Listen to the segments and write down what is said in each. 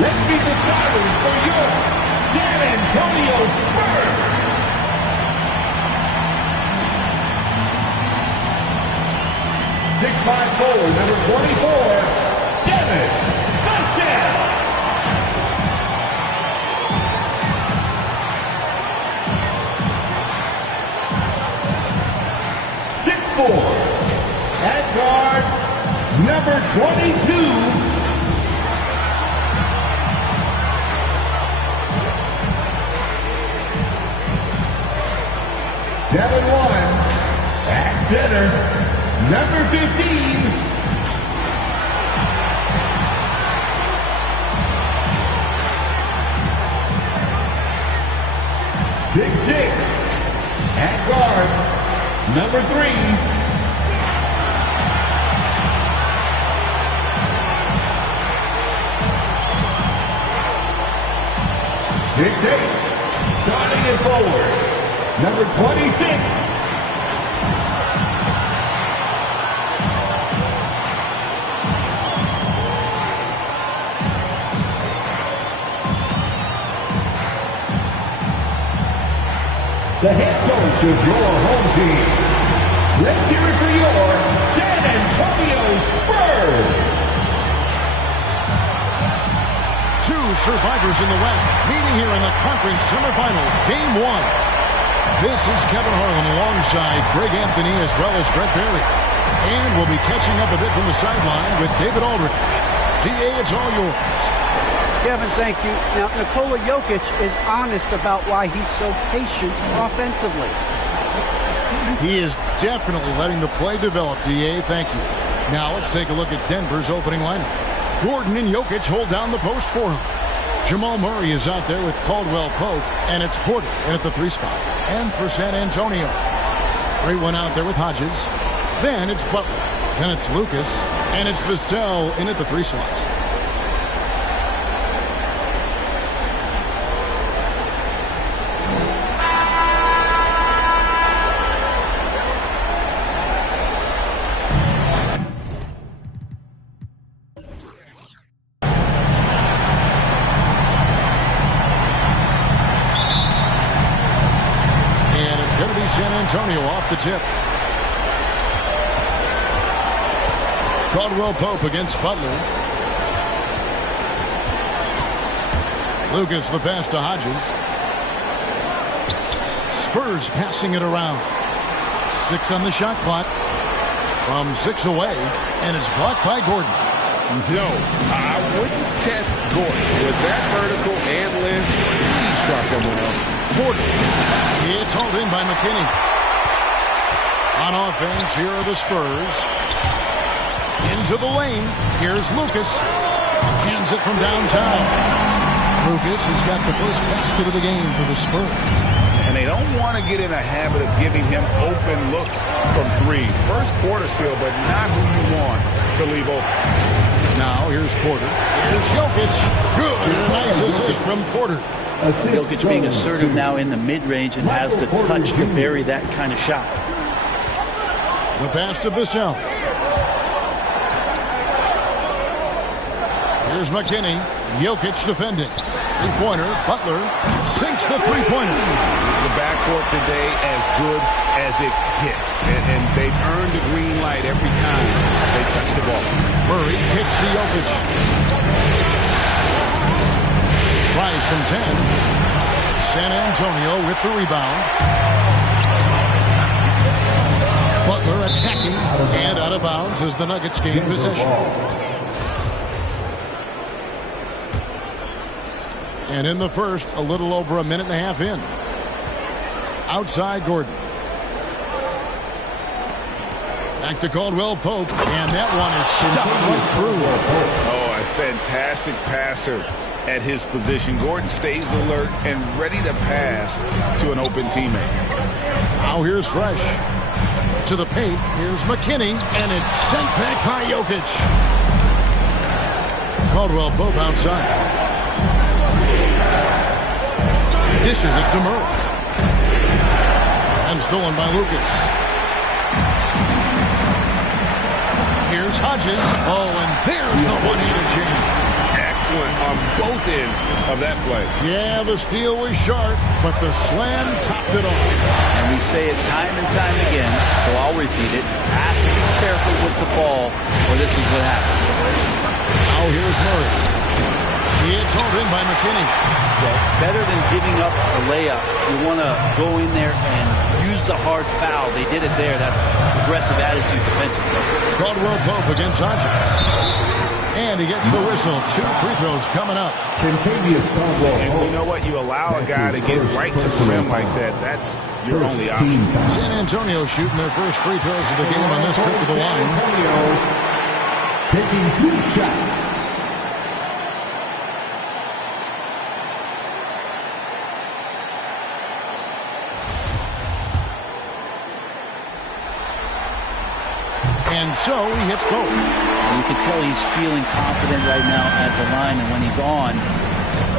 Let's meet the starters for your San Antonio Spurs. 6'5" forward, number 24, Devin Vassell. 6'4", at guard, number 22, at center, number 15, at guard, number 3, starting at forward, number 26. The head coach of your home team. Let's hear it for your San Antonio Spurs. Two survivors in the West meeting here in the conference semifinals, game 1. This is Kevin Harlan alongside Greg Anthony as well as Brett Barry. And we'll be catching up a bit from the sideline with David Aldridge. GA, it's all yours. Kevin, thank you. Now, Nikola Jokic is honest about why he's so patient offensively. He is definitely letting the play develop, DA. Thank you. Now let's take a look at Denver's opening lineup. Gordon and Jokic hold down the post for him. Jamal Murray is out there with Caldwell Pope, and it's Porter in at the 3 spot. And for San Antonio, great one out there with Hodges. Then it's Butler. Then it's Lucas. And it's Vassell in at the 3 slot. San Antonio off the tip. Caldwell Pope against Butler. Lucas the pass to Hodges. Spurs passing it around. 6 on the shot clock. From 6 away. And it's blocked by Gordon. No, I wouldn't test Gordon. With that vertical and length, please try someone else. Porter. It's hauled in by McKinney. On offense, here are the Spurs. Into the lane. Here's Lucas. Hands it from downtown. Lucas has got the first basket of the game for the Spurs. And they don't want to get in a habit of giving him open looks from 3. First quarter still, but not who you want to leave open. Now here's Porter. Here's Jokic. Good. And a nice assist from Porter. Jokic being assertive now in the mid-range and has the touch to bury that kind of shot. The pass to Vassell. Here's McKinney. Jokic defending. 3-pointer. Butler sinks the 3-pointer. The backcourt today as good as it gets. And they've earned the green light every time they touch the ball. Murray kicks to Jokic. Tries from 10. San Antonio with the rebound. Butler attacking and out of bounds as the Nuggets gain possession. And in the first, a little over a minute and a half in. Outside Gordon. Back to Caldwell Pope, and that one is stuffed right through. Oh, a fantastic passer at his position. Gordon stays alert and ready to pass to an open teammate. Now here's Fresh. To the paint, here's McKinney, and it's sent back by Jokic. Caldwell Pope outside. Dishes it to Murray. And stolen by Lucas. Here's Hodges. Oh, and there's the one-handed jam. excellent on both ends of that play. Yeah, the steal was sharp, but the slam topped it off. And we say it time and time again, so I'll repeat it. Have to be careful with the ball, or this is what happens. Now here's Murray. It's hauled in by McKinney. Better than giving up a layup, you want to go in there and use the hard foul. They did it there. That's aggressive attitude defensively. Caldwell Pope against Hodges. And he gets the whistle. 2 free throws coming up. Contavious Caldwell. And you know what? You allow a guy to get right to the rim like that. That's your only option. San Antonio shooting their first free throws of the game on this trip to the line. Taking 2 shots. And so he hits both. You can tell he's feeling confident right now at the line, and when he's on,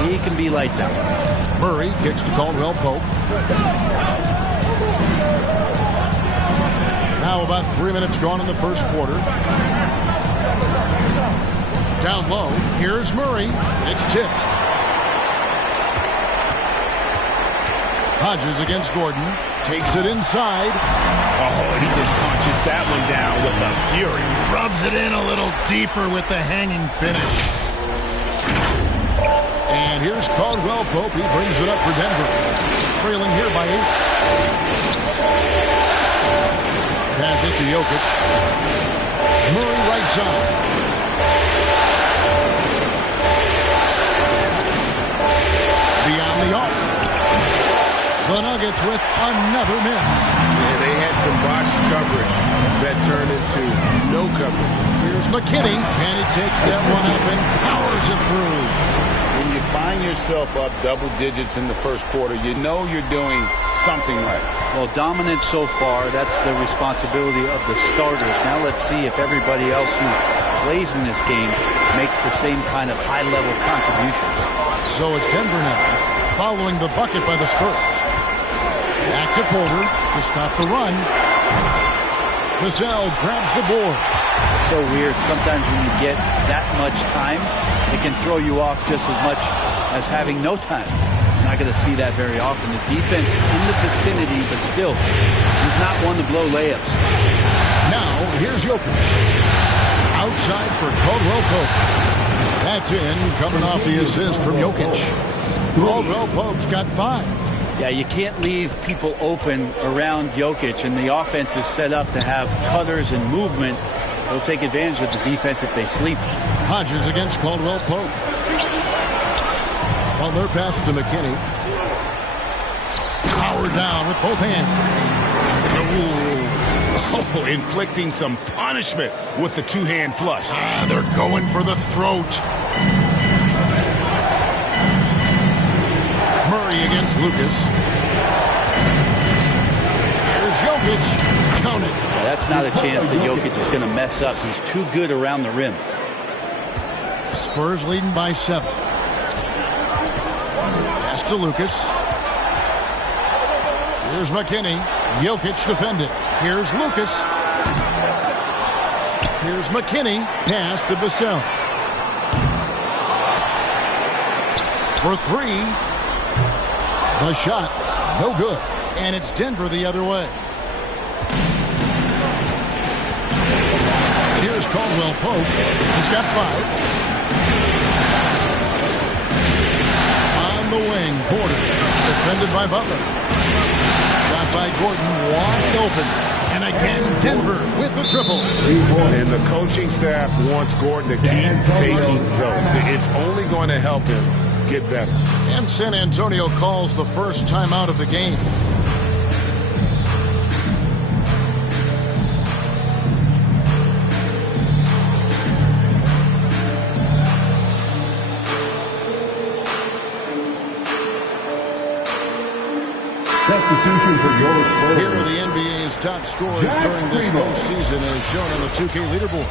he can be lights out. Murray kicks to Caldwell Pope. Now about 3 minutes gone in the first quarter. Down low, here's Murray. It's tipped. Hodges against Gordon. Takes it inside. Oh, he just punches that one down with a fury. Rubs it in a little deeper with the hanging finish. And here's Caldwell Pope. He brings it up for Denver. Trailing here by 8. Pass it to Jokic. Murray right side. Beyond the arc. The Nuggets with another miss. Yeah, they had some botched coverage that turned into no coverage. Here's McKinney, and he takes that one up and powers it through. When you find yourself up double digits in the first quarter, you know you're doing something right. Well, dominant so far. That's the responsibility of the starters. Now let's see if everybody else who plays in this game makes the same kind of high-level contributions. So it's Denver now, following the bucket by the Spurs. Back to Porter to stop the run. Vassell grabs the board. So weird. Sometimes when you get that much time, it can throw you off just as much as having no time. Not going to see that very often. The defense in the vicinity, but still, he's not one to blow layups. Now, here's Jokic. Outside for Caldwell Pope. That's in, coming off the assist from Jokic. Caldwell Pope's got 5. Yeah, you can't leave people open around Jokic, and the offense is set up to have cutters and movement. They'll take advantage of the defense if they sleep. Hodges against Caldwell Pope. Well, their pass to McKinney. Powered down with both hands. Oh, inflicting some punishment with the 2-hand flush. They're going for the throat. Murray against Lucas. Here's Jokic. Count it. Yeah, that's not a chance that Jokic is going to mess up. He's too good around the rim. Spurs leading by 7. Pass to Lucas. Here's McKinney. Jokic defended. Here's Lucas. Here's McKinney. Pass to Vassell. For 3. The shot, no good. And it's Denver the other way. Here's Caldwell Pope. He's got 5. On the wing, Porter. Defended by Butler. Shot by Gordon, wide open. And again, Denver with the triple. And the coaching staff wants Gordon to keep taking throws. It's only going to help him get better. And San Antonio calls the first timeout of the game. Substitution for your Spurs. Here are the NBA's top scorers during this postseason as shown on the 2K leaderboard.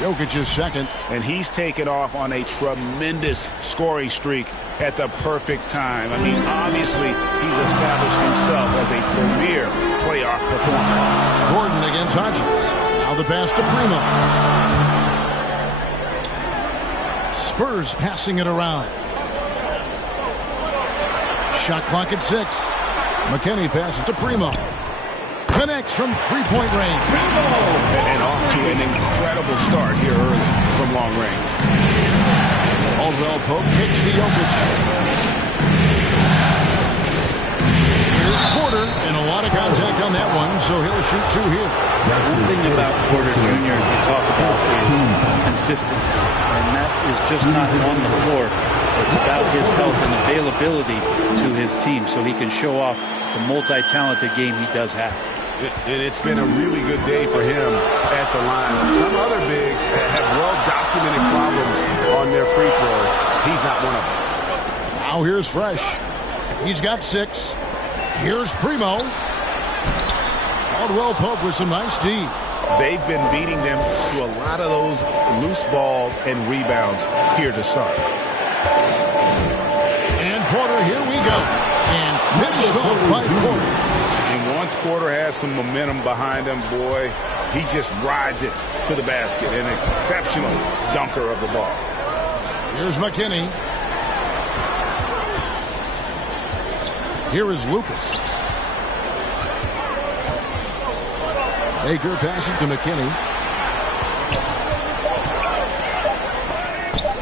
Jokic is second. And he's taken off on a tremendous scoring streak at the perfect time. I mean, obviously, he's established himself as a premier playoff performer. Gordon against Hodges. Now the pass to Primo. Spurs passing it around. Shot clock at 6. McKinney passes to Primo. Connects from three-point range. And off to an incredible start here early from long range. Caldwell Pope kicks to Jokic. Here's Porter, and a lot of contact on that one, so he'll shoot 2 here. One thing about Porter Jr. you talk about is consistency, and that is just not on the floor. It's about his health and availability to his team so he can show off the multi-talented game he does have. And it's been a really good day for him at the line. Some other bigs have well-documented problems on their free throws. He's not one of them. Now here's Fresh. He's got 6. Here's Primo. Caldwell Pope with some nice D. They've been beating them to a lot of those loose balls and rebounds here to start. And Porter, here we go. And finished off by Porter. And once Porter has some momentum behind him, boy, he just rides it to the basket. An exceptional dunker of the ball. Here's McKinney. Here is Lucas. Baker passes to McKinney.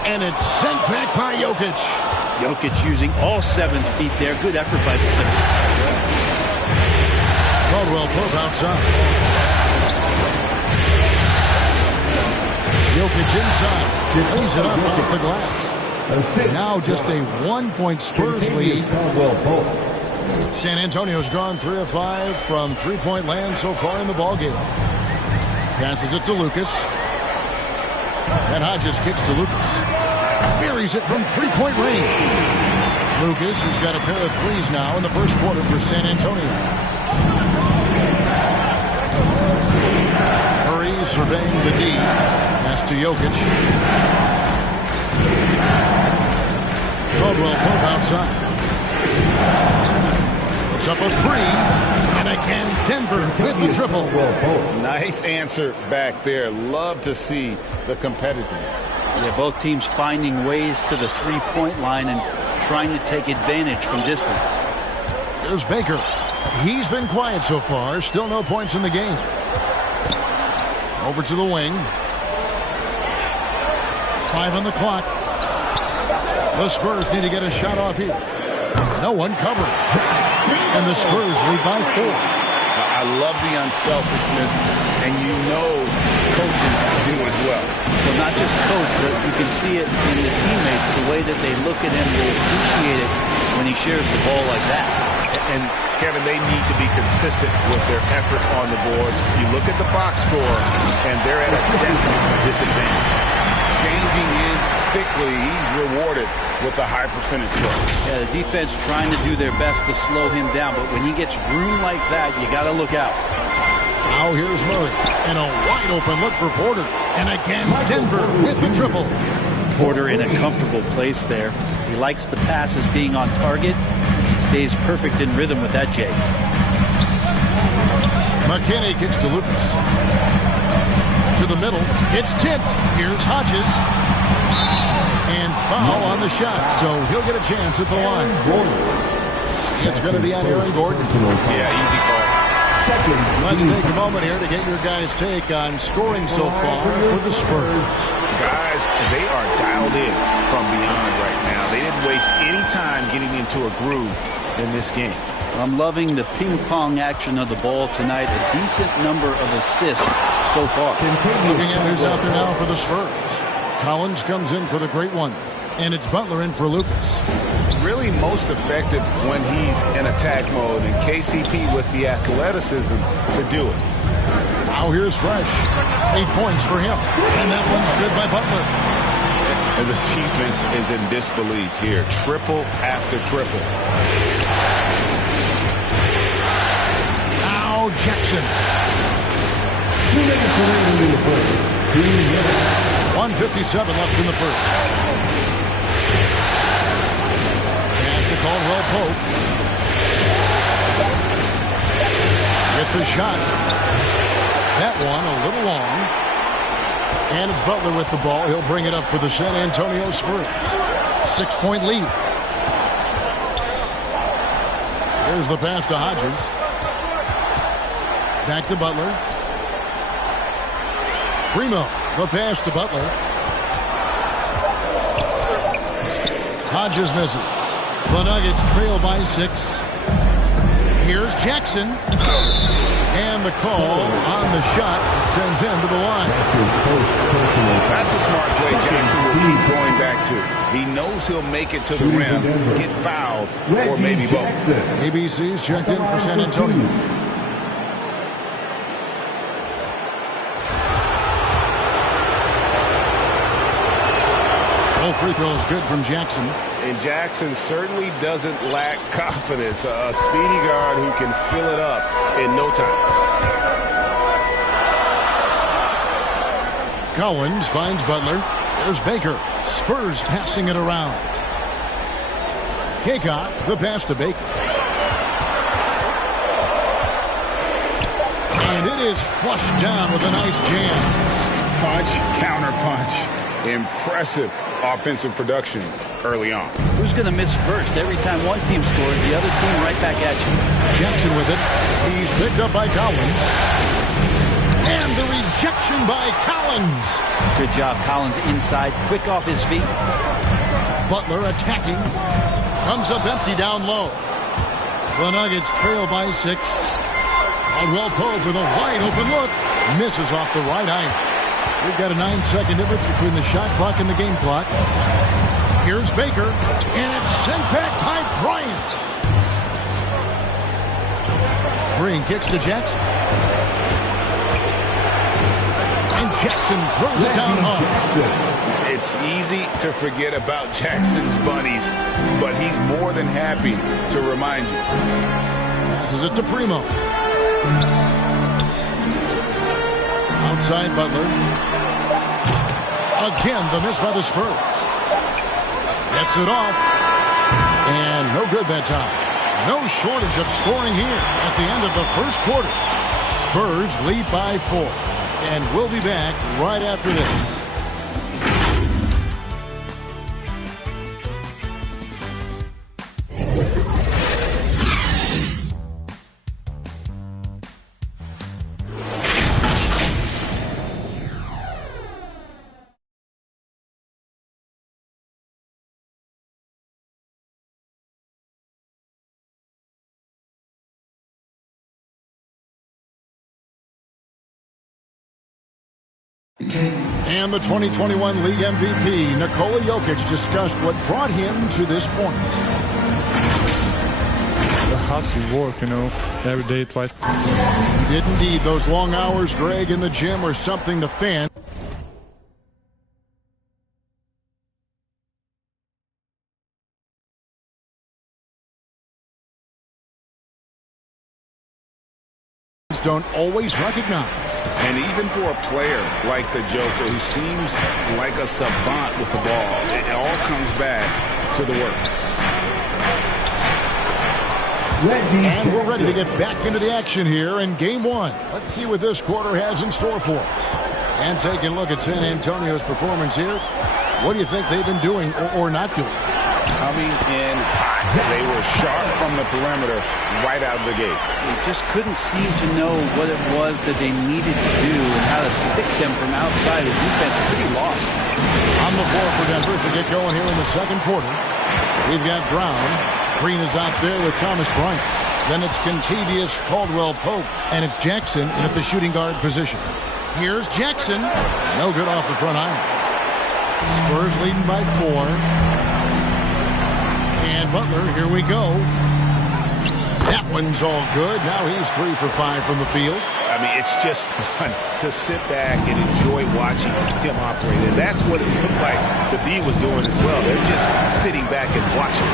And it's sent back by Jokic. Jokic using all 7 feet there. Good effort by the center. Caldwell Pope outside. Jokic inside. Lays it up off the glass. Now just a 1-point Spurs lead. San Antonio's gone 3 of 5 from three-point land so far in the ballgame. Passes it to Lucas. And Hodges kicks to Lucas. Buries it from three-point range. Lucas has got a pair of threes now in the first quarter for San Antonio. Murray surveying the D. Pass to Jokic. Caldwell Pope outside. Puts up a 3. And again, Denver with the triple. Nice answer back there. Love to see the competitiveness. Yeah, both teams finding ways to the three-point line and trying to take advantage from distance. There's Baker. He's been quiet so far. Still no points in the game. Over to the wing. 5 on the clock. The Spurs need to get a shot off here. No one covered. And the Spurs lead by 4. I love the unselfishness, and you know coaches do as well. Well, not just coach, but you can see it in the teammates. The way that they look at him, they appreciate it when he shares the ball like that. And, Kevin, they need to be consistent with their effort on the boards. You look at the box score, and they're at a definite disadvantage. Changing ends quickly, he's rewarded with a high percentage look. Yeah, the defense trying to do their best to slow him down, but when he gets room like that, you got to look out. Now here's Murray, and a wide open look for Porter. And again, Denver with the triple. Porter in a comfortable place there. He likes the passes being on target. He stays perfect in rhythm with that J. McKinney kicks to Lucas. To the middle. It's tipped. Here's Hodges. And foul on the shot, so he'll get a chance at the line. It's going to be on Aaron Gordon. Yeah, easy call. Let's take a moment here to get your guys' take on scoring so far for the Spurs. Guys, they are dialed in from beyond right now. They didn't waste any time getting into a groove in this game. I'm loving the ping-pong action of the ball tonight. A decent number of assists so far. Looking at who's out there now for the Spurs. Collins comes in for the great one. And it's Butler in for Lucas. Really most effective when he's in attack mode, and KCP with the athleticism to do it. Now here's Fresh. 8 points for him. And that one's good by Butler. And the defense is in disbelief here. Triple after triple. Now Jackson. 1:57 left in the first. Caldwell Pope with the shot. That one a little long. And it's Butler with the ball. He'll bring it up for the San Antonio Spurs. 6-point lead. Here's the pass to Hodges. Back to Butler. Primo, the pass to Butler. Hodges misses. The Nuggets trail by 6. Here's Jackson. And the call on the shot sends him to the line. That's his first personal. That's a smart play Jackson will keep going back to. He knows he'll make it to the rim, get fouled, or maybe both. ABC's checked in for San Antonio. All free throws good from Jackson. And Jackson certainly doesn't lack confidence. A speedy guard who can fill it up in no time. Collins finds Butler. There's Baker. Spurs passing it around. Kaycock, the pass to Baker. And it is flushed down with a nice jam. Punch, counter punch. Impressive offensive production early on. Who's going to miss first? Every time one team scores, the other team right back at you. Jackson with it. He's picked up by Collins. And the rejection by Collins. Good job, Collins inside, quick off his feet. Butler attacking. Comes up empty down low. The Nuggets trail by 6. Caldwell Pope with a wide open look. Misses off the right eye. We've got a 9-second difference between the shot clock and the game clock. Here's Baker, and it's sent back by Bryant. Green kicks to Jackson. And Jackson throws it down hard. It's easy to forget about Jackson's bunnies, but he's more than happy to remind you. Passes it to Primo. Outside Butler. Again, the miss by the Spurs. Gets it off. And no good that time. No shortage of scoring here at the end of the first quarter. Spurs lead by 4. And we'll be back right after this. And the 2021 League MVP, Nikola Jokic, discussed what brought him to this point. The hustle work, every day, twice. He did indeed. Those long hours, Greg, in the gym are something the fans don't always recognize. And even for a player like the Joker, who seems like a savant with the ball, it all comes back to the work. And we're ready to get back into the action here in Game 1. Let's see what this quarter has in store for us. And taking a look at San Antonio's performance here. What do you think they've been doing or not doing? Coming in hot. They were sharp from the perimeter right out of the gate. They just couldn't seem to know what it was that they needed to do and how to stick them from outside. The defense pretty lost. On the floor for Denver as we get going here in the second quarter. We've got Brown. Green is out there with Thomas Bryant. Then it's Kentavious Caldwell-Pope. And it's Jackson in at the shooting guard position. Here's Jackson. No good off the front iron. Spurs leading by 4. And Butler, here we go. That one's all good. Now he's 3 for 5 from the field. I mean, it's just fun to sit back and enjoy watching him operate. And that's what it looked like the B was doing as well. They're just sitting back and watching.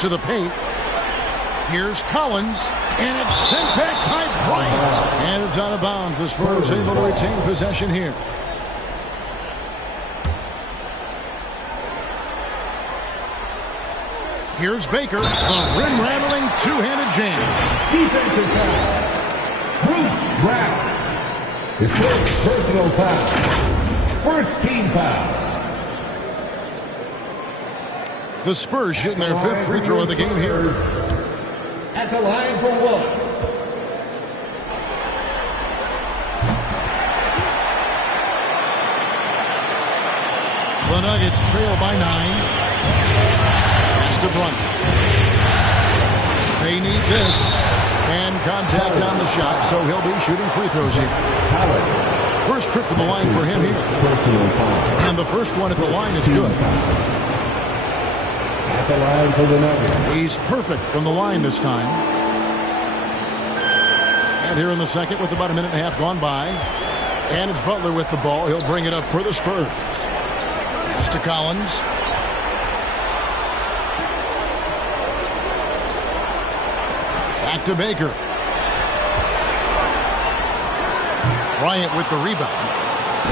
To the paint. Here's Collins. And it's sent back by Bryant. And it's out of bounds. The Spurs able to retain possession here. Here's Baker, the rim-rattling two-handed jam. Defensive foul. Bruce Brown. His first personal foul. First team foul. The Spurs shooting their 5th free throw of the game here. At the line for one. The Nuggets trail by 9. Pass to Bryant. They need this. And contact on the shot, so he'll be shooting free throws here. First trip to the line for him here. And the first one at the line is good. At the line for the Nuggets. He's perfect from the line this time. And here in the second with about a minute and a half gone by. And it's Butler with the ball. He'll bring it up for the Spurs. Pass to Collins. Back to Baker. Bryant with the rebound.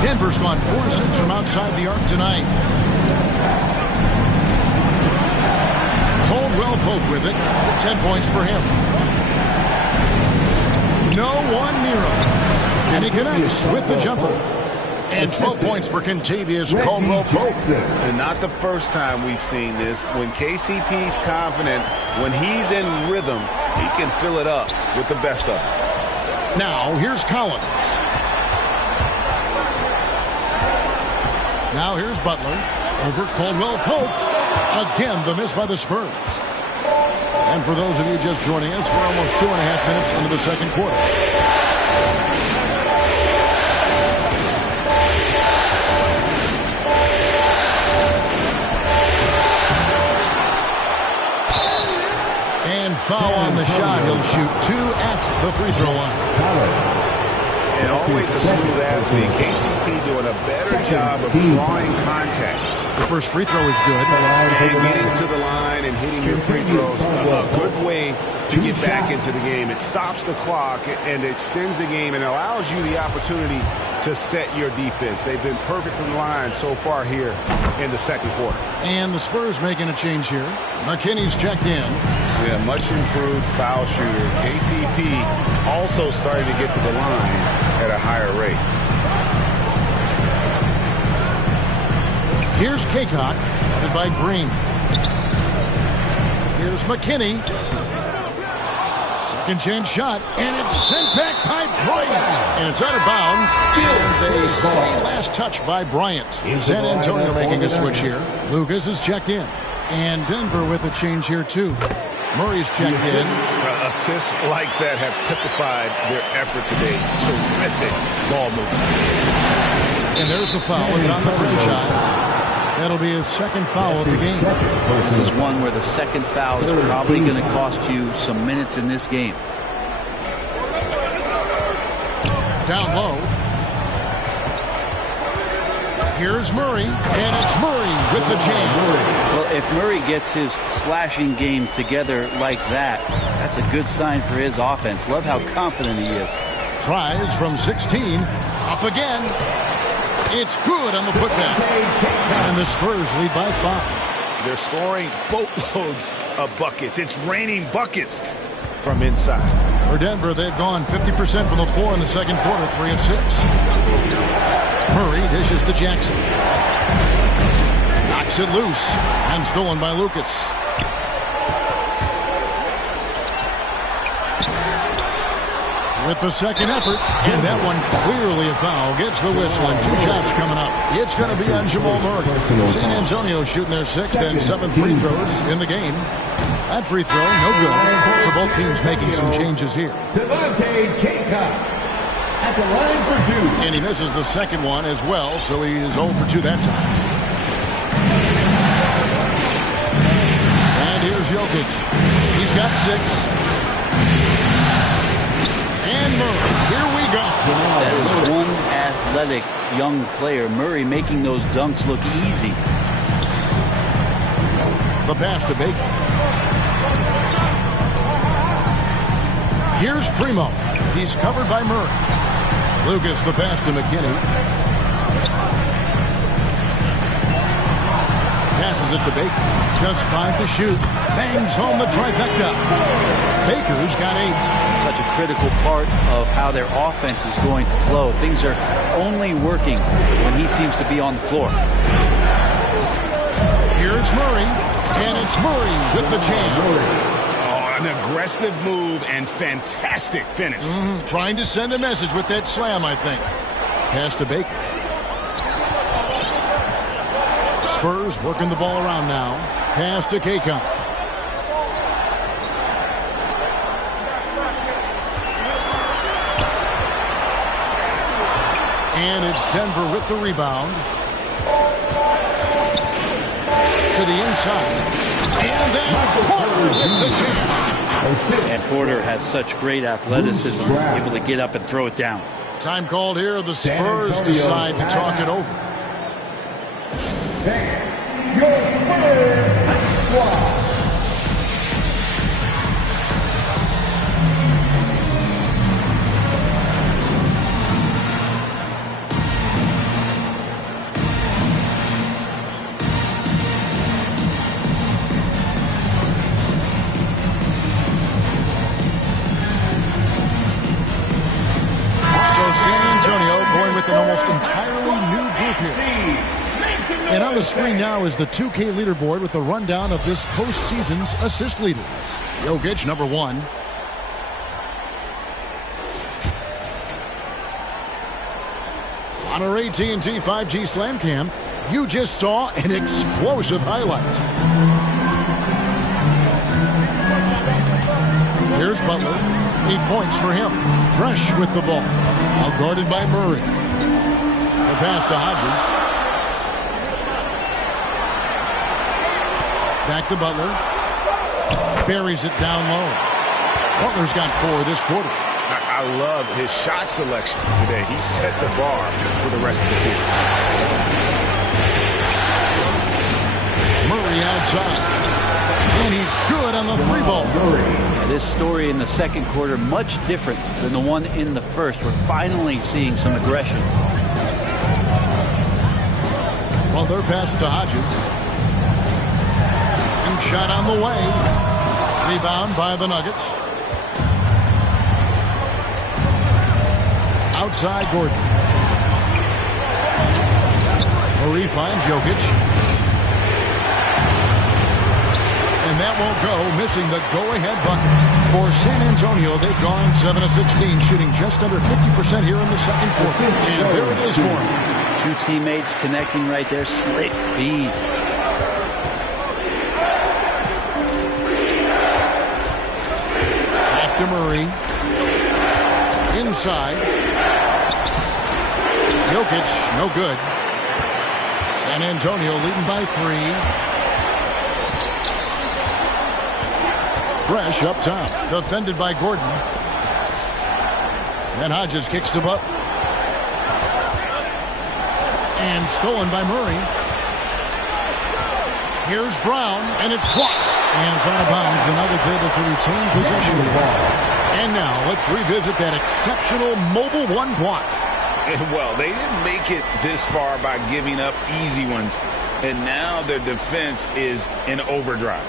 Denver's gone 4-6 from outside the arc tonight. Caldwell Pope with it. 10 points for him. No one near him. And he connects with the jumper. And 12 points for Kentavious Caldwell Pope. And not the first time we've seen this. When KCP's confident, when he's in rhythm, he can fill it up with the best of them. Now, here's Collins. Now, here's Butler. Over Caldwell Pope. Again, the miss by the Spurs. And for those of you just joining us, we're almost 2.5 minutes into the second quarter. And foul on the shot. He'll shoot 2 at the free throw line. And always a smooth athlete. KCP doing a better job of drawing contact. The first free throw is good. And getting to the line and hitting your free throws, a good way to get back into the game. It stops the clock and extends the game and allows you the opportunity to set your defense. They've been perfect in the line so far here in the second quarter. And the Spurs making a change here. McKinney's checked in. Yeah, much improved foul shooter. KCP also starting to get to the line at a higher rate. Here's Kaycock, guarded by Green. Here's McKinney. Second chance shot, and it's sent back by Bryant. And it's out of bounds. And they say last touch by Bryant. San Antonio making a switch here. Lucas is checked in. And Denver with a change here, too. Murray's checked in. Assists like that have typified their effort today. Terrific ball movement. And there's the foul. It's on the franchise. That'll be his second foul of the game. This is one where the second foul is probably going to cost you some minutes in this game. Down low. Here's Murray, and it's Murray with the jam. Well, if Murray gets his slashing game together like that, that's a good sign for his offense. Love how confident he is. Tries from 16. Up again. It's good on the putback. And the Spurs lead by 5. They're scoring boatloads of buckets. It's raining buckets from inside. For Denver, they've gone 50% from the floor in the second quarter, 3 of 6. Murray dishes to Jackson. Knocks it loose. And stolen by Lucas. With the second effort, and that one clearly a foul. Gets the whistle, and 2 shots coming up. It's going to be on Jamal Murray. San Antonio shooting their 6th and 7th free throws in the game. That free throw, no good. So both teams making some changes here. Devontae Kaycock at the line for 2. And he misses the second one as well, so he is 0 for 2 that time. And here's Jokic. He's got 6. And Murray, here we go. That is one athletic young player. Murray making those dunks look easy. The pass to Baker. Here's Primo. He's covered by Murray. Lucas, the pass to McKinney. Passes it to Baker. Just 5 to shoot. Bangs home the trifecta. Baker's got 8. Such a critical part of how their offense is going to flow. Things are only working when he seems to be on the floor. Here's Murray, and it's Murray with the jam. Oh, an aggressive move and fantastic finish. Trying to send a message with that slam, I think. Pass to Baker. Spurs working the ball around now. Pass to K-Cup. And it's Denver with the rebound. To the inside. And then Porter with the jam. And Porter has such great athleticism, able to get up and throw it down. Time called here. The Spurs decide to talk it over. Your Spurs squad. An almost entirely new group here. And on the screen now is the 2K leaderboard with a rundown of this postseason's assist leaders. Jokic, number 1. On our AT&T 5G Slam Cam, you just saw an explosive highlight. Here's Butler. 8 points for him. Fresh with the ball. Now guarded by Murray. The pass to Hodges. Back to Butler. Buries it down low. Butler's got 4 this quarter. I love his shot selection today. He set the bar for the rest of the team. Murray outside. And he's good on the 3-ball. This story in the second quarter much different than the one in the first. We're finally seeing some aggression. Butler passes to Hodges. And shot on the way. Rebound by the Nuggets. Outside Gordon. Murray finds Jokic. And that won't go, missing the go-ahead bucket. For San Antonio, they've gone 7 of 16, shooting just under 50% here in the second quarter. And there it is for them. 2 teammates connecting right there. Slick feed. Back to Murray. Inside. Jokic, no good. San Antonio leading by 3. Fresh up top. Defended by Gordon. And Hodges kicks to Butler. And stolen by Murray. Here's Brown, and it's blocked. And it's out of bounds. The Nuggets able to retain possession of the ball. And now let's revisit that exceptional mobile 1 block. Well, they didn't make it this far by giving up easy ones. And now their defense is in overdrive.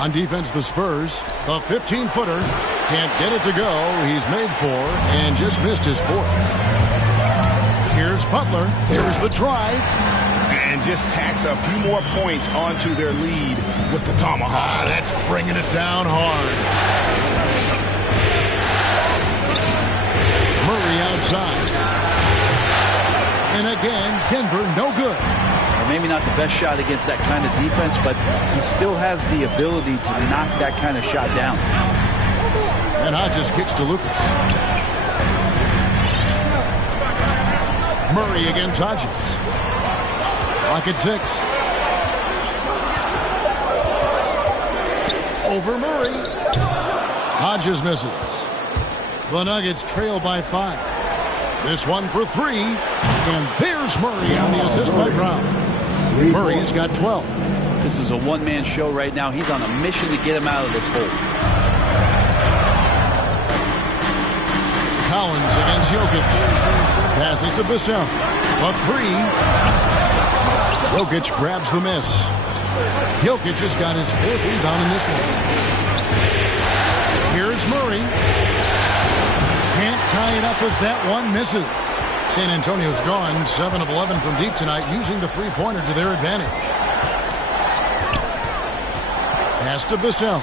On defense, the Spurs. The 15-footer can't get it to go. He's made 4 and just missed his 4th. Here's Butler. Here's the drive. And just tacks a few more points onto their lead with the tomahawk. That's bringing it down hard. Murray outside. And again, Denver no good. Maybe not the best shot against that kind of defense, but he still has the ability to knock that kind of shot down. And Hodges kicks to Lucas. Murray against Hodges. Clock at 6. Over Murray. Hodges misses. The Nuggets trail by 5. This one for 3. And there's Murray on the assist by Brown. Murray's got 12. This is a one-man show right now. He's on a mission to get him out of this hole. Collins against Jokic. Passes to Vassell. A three. Jokic grabs the miss. Jokic has got his 4th rebound in this one. Here's Murray. Can't tie it up as that one misses. San Antonio's gone 7 of 11 from deep tonight, using the three-pointer to their advantage. Pass to Vassell.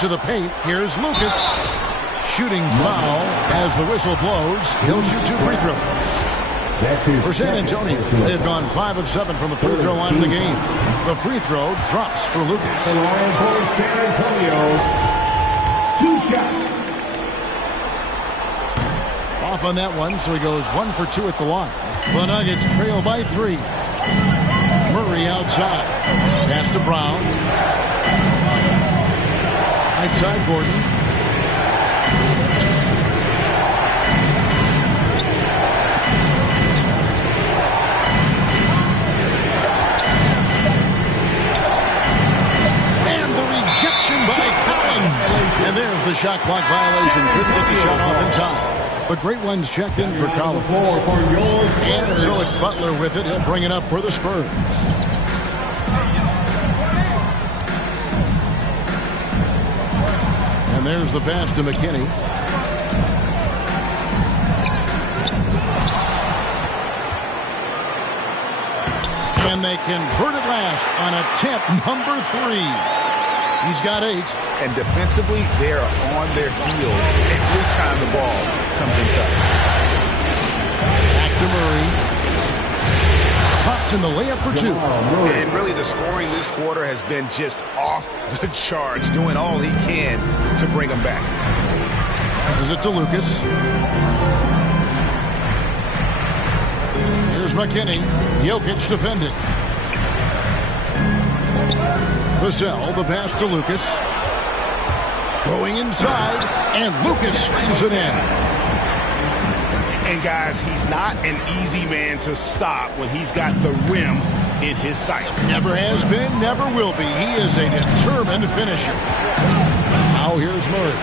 To the paint. Here's Lucas. Shooting foul as the whistle blows. He'll shoot 2 free throws. For San Antonio, they've gone 5 of 7 from the free throw line in the game. The free throw drops for Lucas. The line for San Antonio. 2 shots. Off on that one, so he goes 1 for 2 at the line. The Nuggets trail by 3. Murray outside. Pass to Brown. Right side, Gordon. And the rejection by Collins. And there's the shot clock violation. Couldn't get the shot off in time. The great one's checked in for Collins. And so it's Butler with it. He'll bring it up for the Spurs. And there's the pass to McKinney. And they convert it last on attempt number 3. He's got 8. And defensively, they are on their heels every time the ball comes inside. Back to Murray. Pops in the layup for 2. And really, the scoring this quarter has been just off the charts, doing all he can to bring them back. Passes it to Lucas. Here's McKinney. Jokic defending. Vassell, the pass to Lucas. Going inside, and Lucas slams it in. And guys, he's not an easy man to stop when he's got the rim in his sights. Never has been, never will be. He is a determined finisher. Now here's Murray.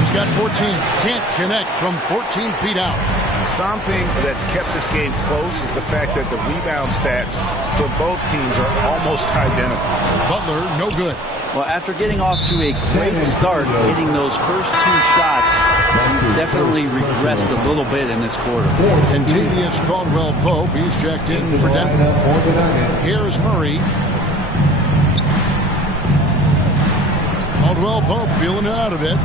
He's got 14. Can't connect from 14 feet out. Something that's kept this game close is the fact that the rebound stats for both teams are almost identical. Butler, no good. Well, after getting off to a great start, hitting those first 2 shots, he's definitely regressed a little bit in this quarter. Contavious Caldwell-Pope, he's checked in for Denver. Here's Murray. Caldwell-Pope feeling it out a bit.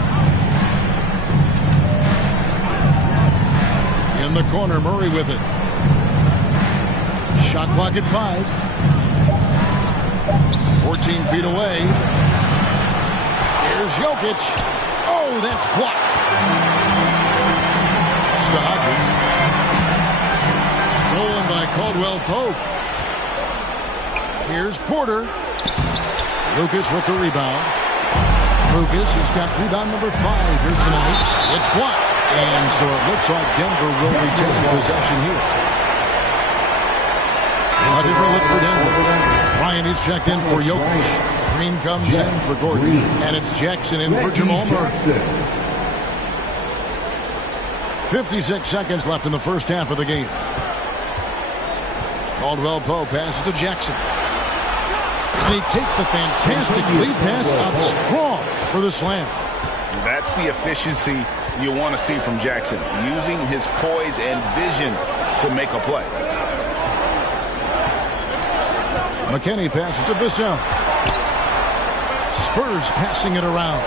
In the corner, Murray with it. Shot clock at 5. 14 feet away. Here's Jokic. Oh, that's blocked. Pass to Hodges. Stolen by Caldwell-Pope. Here's Porter. Lucas with the rebound. Lucas has got rebound number 5 here tonight. It's blocked. And so it looks like Denver will retain possession here. A different look for Denver. Bryant is checked in for Jokic. Green comes in for Gordon. And it's Jackson in for Jamal Murray. 56 seconds left in the first half of the game. Caldwell-Pope passes to Jackson. And he takes the fantastic lead pass up strong for the slam. That's the efficiency you want to see from Jackson, using his poise and vision to make a play. McKinney passes to Vassell. Spurs passing it around.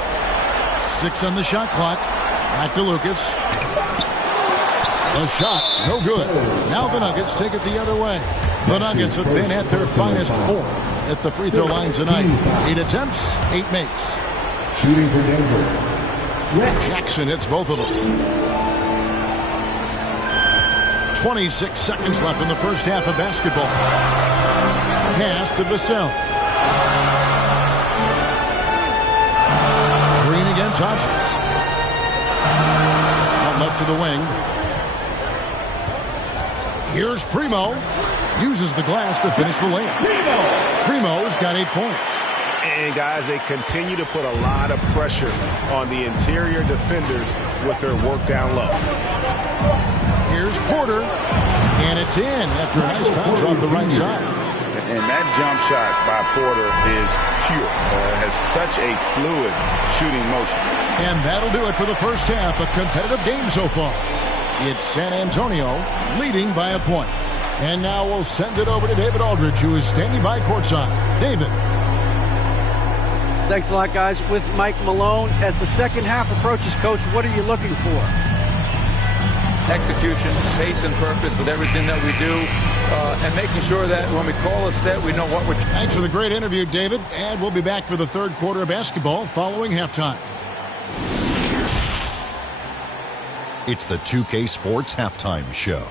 6 on the shot clock. Back to Lucas. The shot, no good. Now the Nuggets take it the other way. The Nuggets have been at their finest form at the free throw line tonight. 8 attempts, 8 makes. Shooting for Denver. Jackson hits both of them. 26 seconds left in the first half of basketball. Pass to Vassell. Green against Hodges. Out left to the wing. Here's Primo. Uses the glass to finish the layup. Primo's got 8 points. And, guys, they continue to put a lot of pressure on the interior defenders with their work down low. Here's Porter. And it's in after a nice bounce off the right side. And that jump shot by Porter is pure. Has such a fluid shooting motion. And that'll do it for the first half. A competitive game so far. It's San Antonio leading by a point. And now we'll send it over to David Aldridge, who is standing by courtside. David. Thanks a lot, guys. With Mike Malone, as the second half approaches, Coach, what are you looking for? Execution, pace and purpose with everything that we do, and making sure that when we call a set, we know what we're... Thanks for the great interview, David. And we'll be back for the third quarter of basketball following halftime. It's the 2K Sports Halftime Show.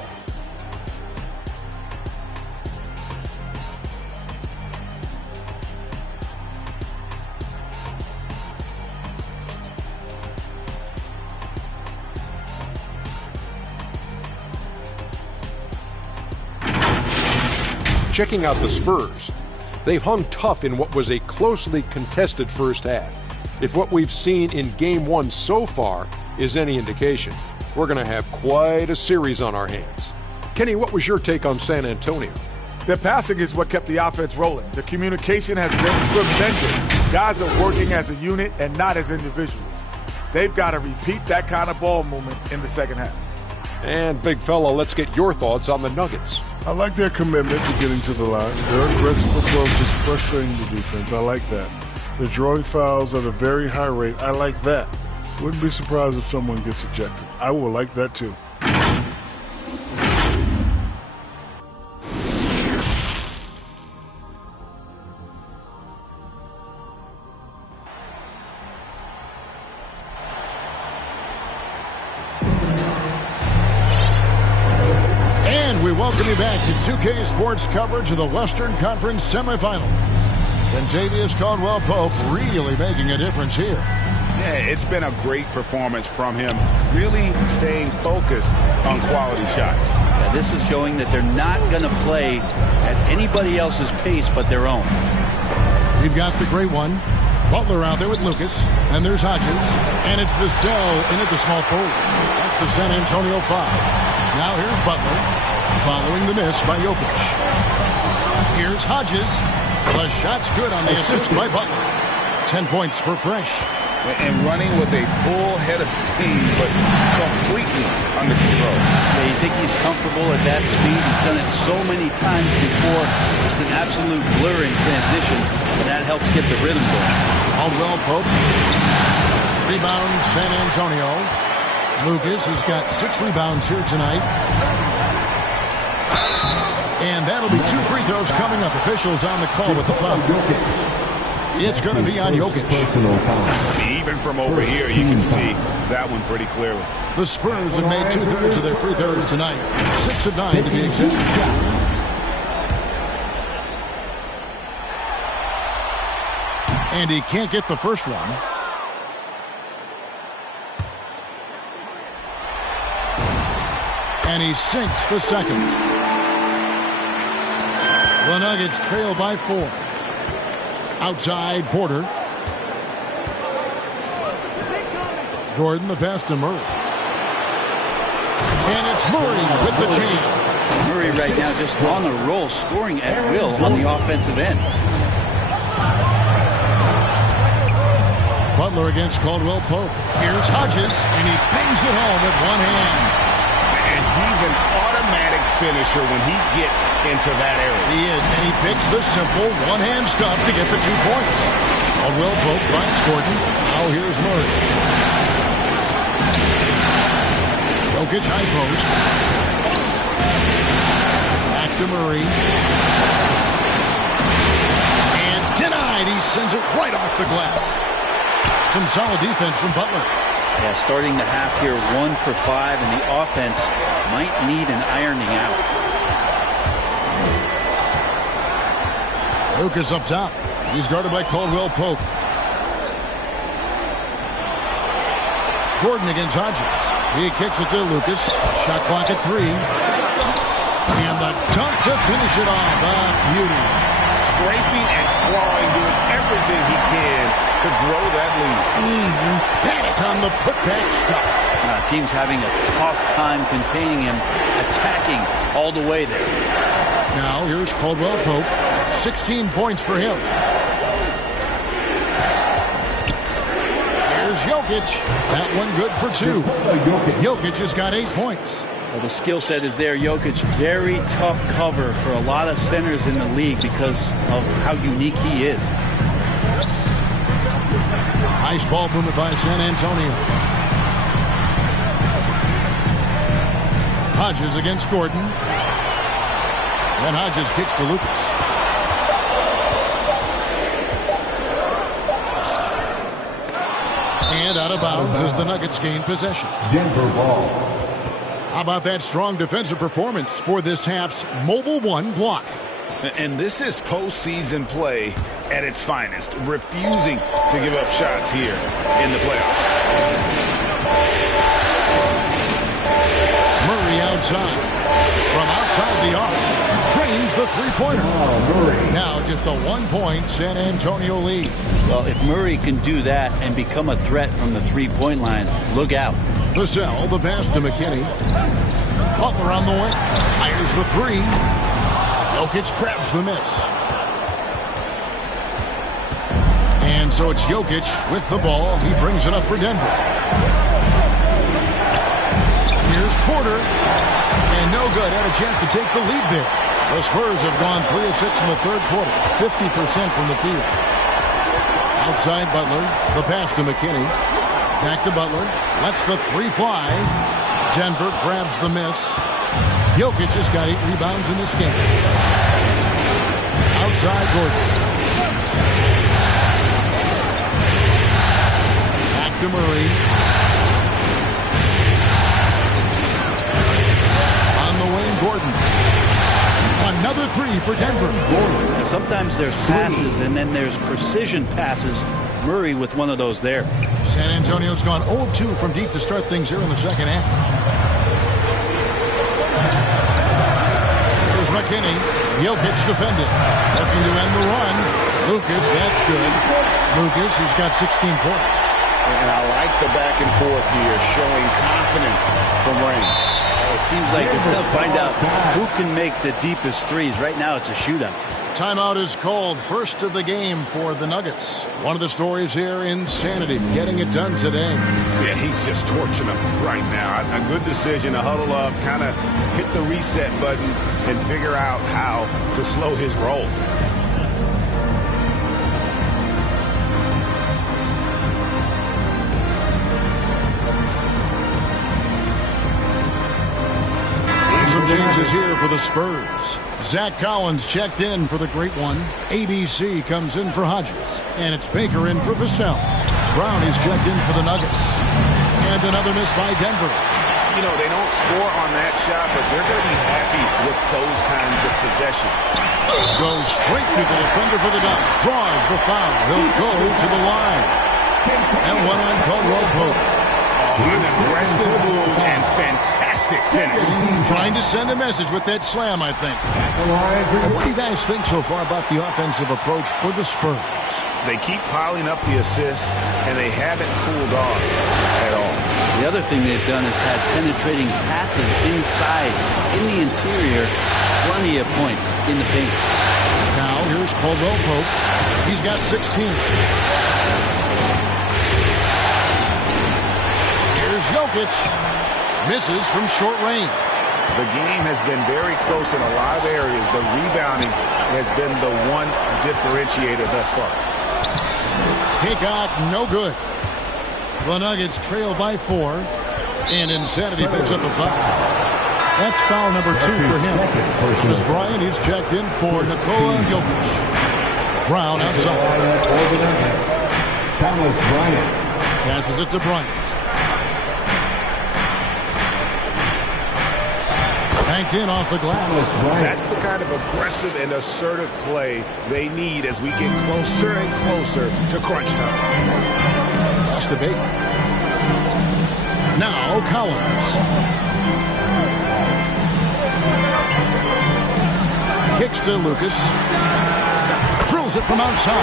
Checking out the Spurs. They've hung tough in what was a closely contested first half. If what we've seen in Game 1 so far is any indication, we're going to have quite a series on our hands. Kenny, what was your take on San Antonio? Their passing is what kept the offense rolling. The communication has been tremendous. Guys are working as a unit and not as individuals. They've got to repeat that kind of ball movement in the second half. And, big fella, let's get your thoughts on the Nuggets. I like their commitment to getting to the line. Their aggressive approach is frustrating the defense. I like that. They're drawing fouls at a very high rate. I like that. Wouldn't be surprised if someone gets ejected. I will like that too. We welcome you back to 2K Sports coverage of the Western Conference semifinals. Xavier Caldwell-Pope really making a difference here. Yeah, it's been a great performance from him, really staying focused on quality shots. Yeah, this is showing that they're not going to play at anybody else's pace but their own. We've got the great one, Butler out there with Lucas, and there's Hodges, and it's Vassell in at the small forward. That's the San Antonio 5. Now here's Butler. Following the miss by Jokic. Here's Hodges. The shot's good on the assist by Butler. 10 points for Fresh. And running with a full head of steam, but completely under control. Yeah, you think he's comfortable at that speed. He's done it so many times before. Just an absolute blur in transition, and that helps get the rhythm going. Caldwell-Pope. Rebound San Antonio. Lucas has got 6 rebounds here tonight. And that'll be 2 free throws coming up. Officials on the call with the foul. It's going to be on Jokic. Even from over here, you can see that one pretty clearly. The Spurs have made 2/3 of their free throws tonight. 6 of 9 to be exact. And he can't get the first one. And he sinks the second. The Nuggets trail by 4. Outside, Porter. Gordon, the pass to Murray. And it's Murray with the jam. Murray right now just on a roll, scoring at will on the offensive end. Butler against Caldwell-Pope. Here's Hodges, and he bangs it home with one hand. And he's an automatic finisher when he gets into that area. He is, and he picks the simple one-hand stuff to get the 2 points. Caldwell-Pope finds Gordon. Now here's Murray. Jokic high post. Back to Murray. And denied. He sends it right off the glass. Some solid defense from Butler. Yeah, starting the half here 1 for 5, and the offense might need an ironing out. Lucas up top. He's guarded by Caldwell-Pope. Gordon against Hodges. He kicks it to Lucas. Shot clock at 3. And the dunk to finish it off. Beauty. Scraping and clawing, doing everything he can to grow that lead. Panic on the putback stuff. Team's having a tough time containing him, attacking all the way there. Now here's Caldwell Pope. 16 points for him. Here's Jokic. That one good for 2. Jokic has got 8 points. Well, the skill set is there. Jokic, very tough cover for a lot of centers in the league because of how unique he is. Nice ball movement by San Antonio. Hodges against Gordon. And Hodges kicks to Lucas. And out of bounds as the Nuggets gain possession. Denver ball. How about that strong defensive performance for this half's Mobile One block? And this is postseason play at its finest, refusing to give up shots here in the playoffs. Murray outside. From outside the arc. Drains the three-pointer. Now just a 1-point San Antonio lead. Well, if Murray can do that and become a threat from the three-point line, look out. Vassell, the pass to McKinney. Butler on the wing. Fires the 3. Jokic grabs the miss. And so it's Jokic with the ball. He brings it up for Denver. Here's Porter. And no good. Had a chance to take the lead there. The Spurs have gone 3 of 6 in the third quarter. 50% from the field. Outside Butler. The pass to McKinney. Back to Butler. Lets the 3 fly. Denver grabs the miss. Jokic has got 8 rebounds in this game. Outside Gordon. Back to Murray. On the wing, Gordon. Another 3 for Denver. Gordon. Sometimes there's passes and then there's precision passes. Murray with one of those there. San Antonio's gone 0 of 2 from deep to start things here in the second half. Here's McKinney. Jokic defended. Looking to end the run. Lucas, that's good. Lucas, who's got 16 points. And I like the back and forth here, showing confidence from Rain. It seems like they're going to find out who can make the deepest threes. Right now, it's a shootout. Timeout is called. First of the game for the Nuggets. One of the stories here, insanity, getting it done today. Yeah, he's just torching them right now. A good decision to huddle up, kind of hit the reset button, and figure out how to slow his roll. Some changes here for the Spurs. Zach Collins checked in for the great one. ABC comes in for Hodges. And it's Baker in for Vassell. Brown is checked in for the Nuggets. And another miss by Denver. You know, they don't score on that shot, but they're going to be happy with those kinds of possessions. Goes straight to the defender for the dunk. Draws the foul. He'll go to the line. And one on Caldwell Pope. An aggressive move and fantastic finish. Trying to send a message with that slam, I think. What do you guys think so far about the offensive approach for the Spurs? They keep piling up the assists, and they haven't cooled off at all. The other thing they've done is had penetrating passes inside, in the interior, plenty of points in the paint. Now here's Caldwell Pope. He's got 16. Jokic misses from short range. The game has been very close in a lot of areas, but rebounding has been the one differentiator thus far. Hickok, no good. The Nuggets trail by 4, and Insanity picks up the foul. That's foul number 2 for him. As Bryant is checked in for Nikola Jokic. Brown outside. Thomas Bryant passes it to Bryant. Banked in off the glass. That's the kind of aggressive and assertive play they need as we get closer and closer to crunch time. Pass to Baker. Now Collins. Kicks to Lucas. Drills it from outside.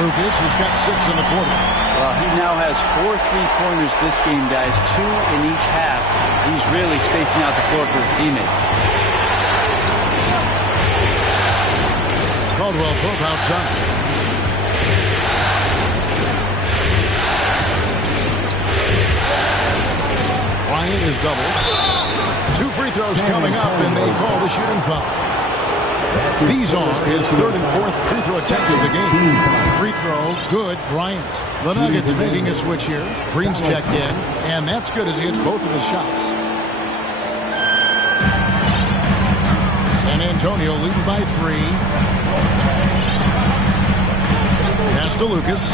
Lucas has got 6 in the quarter. Well, he now has 4 3-pointers this game, guys. 2 in each half. He's really spacing out the floor for his teammates. Caldwell Pope outside. Bryant is doubled. 2 free throws coming up, and they call the shooting foul. These are his 3rd and 4th free throw attempts of the game. Free throw, good, Bryant. The Nuggets making a switch here. Green's checked in, and that's good as he hits both of his shots. San Antonio leading by 3. Pass to Lucas.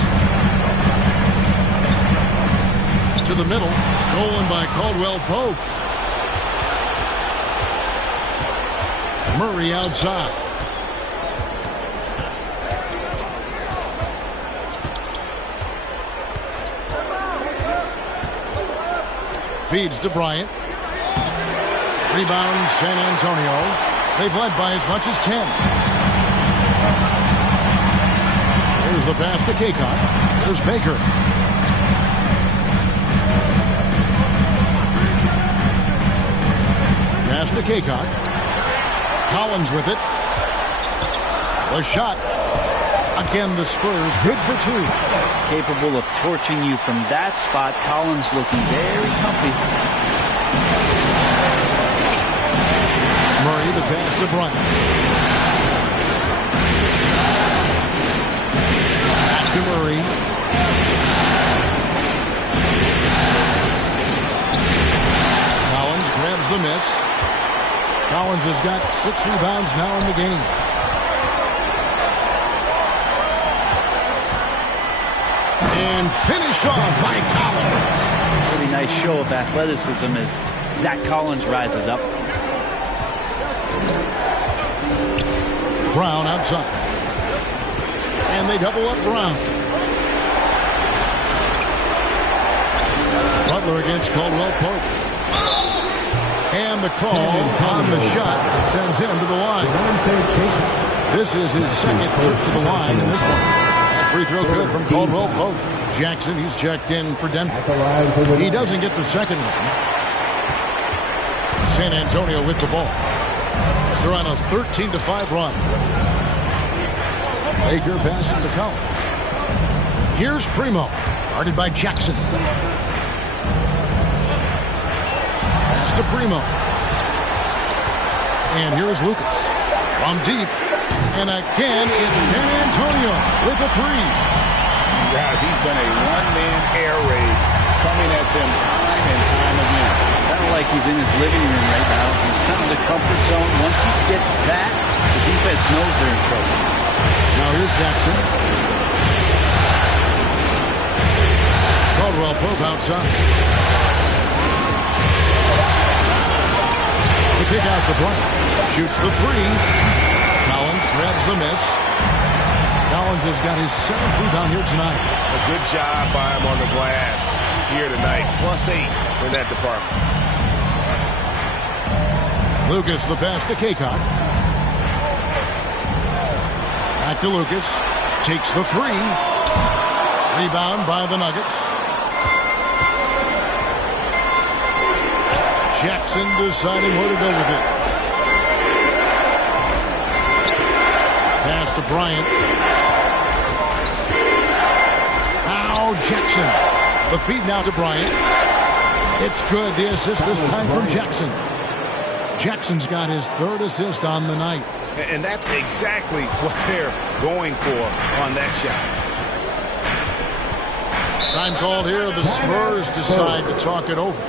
To the middle, stolen by Caldwell Pope. Murray outside. Feeds to Bryant. Rebound San Antonio. They've led by as much as 10. Here's the pass to Kaycock. There's Baker. Pass to Kaycock. Collins with it. The shot. Again, the Spurs good for 2. Capable of torching you from that spot. Collins looking very comfy. Murray, the pass to Bryant. Back to Murray. Collins grabs the miss. Collins has got 6 rebounds now in the game. And finish off by Collins. Really nice show of athleticism as Zach Collins rises up. Brown outside. And they double up Brown. Butler against Caldwell Pope. And the call on the shot that sends him to the line. This is his 2nd trip to the line in this one. That free throw good from Caldwell Pope. Jackson, he's checked in for Denver. He doesn't get the 2nd one. San Antonio with the ball. They're on a 13-5 run. Baker passes to Collins. Here's Primo, guarded by Jackson. To Primo. And here is Lucas from deep. And again, it's San Antonio with a 3. Guys, he's been a one-man air raid coming at them time and time again. Kind of like he's in his living room right now. He's found the comfort zone. Once he gets that, the defense knows they're in trouble. Now here's Jackson. Caldwell Pope outside. Kick out to Bryant. Shoots the 3. Collins grabs the miss. Collins has got his 7th rebound here tonight. A good job by him on the glass here tonight. +8 in that department. Lucas, the pass to Kaycock. Back to Lucas. Takes the 3. Rebound by the Nuggets. Jackson deciding where to go with it. Pass to Bryant. Now Jackson. The feed now to Bryant. It's good. The assist this time from Jackson. Jackson's got his 3rd assist on the night. And that's exactly what they're going for on that shot. Time called here. The Spurs decide to talk it over.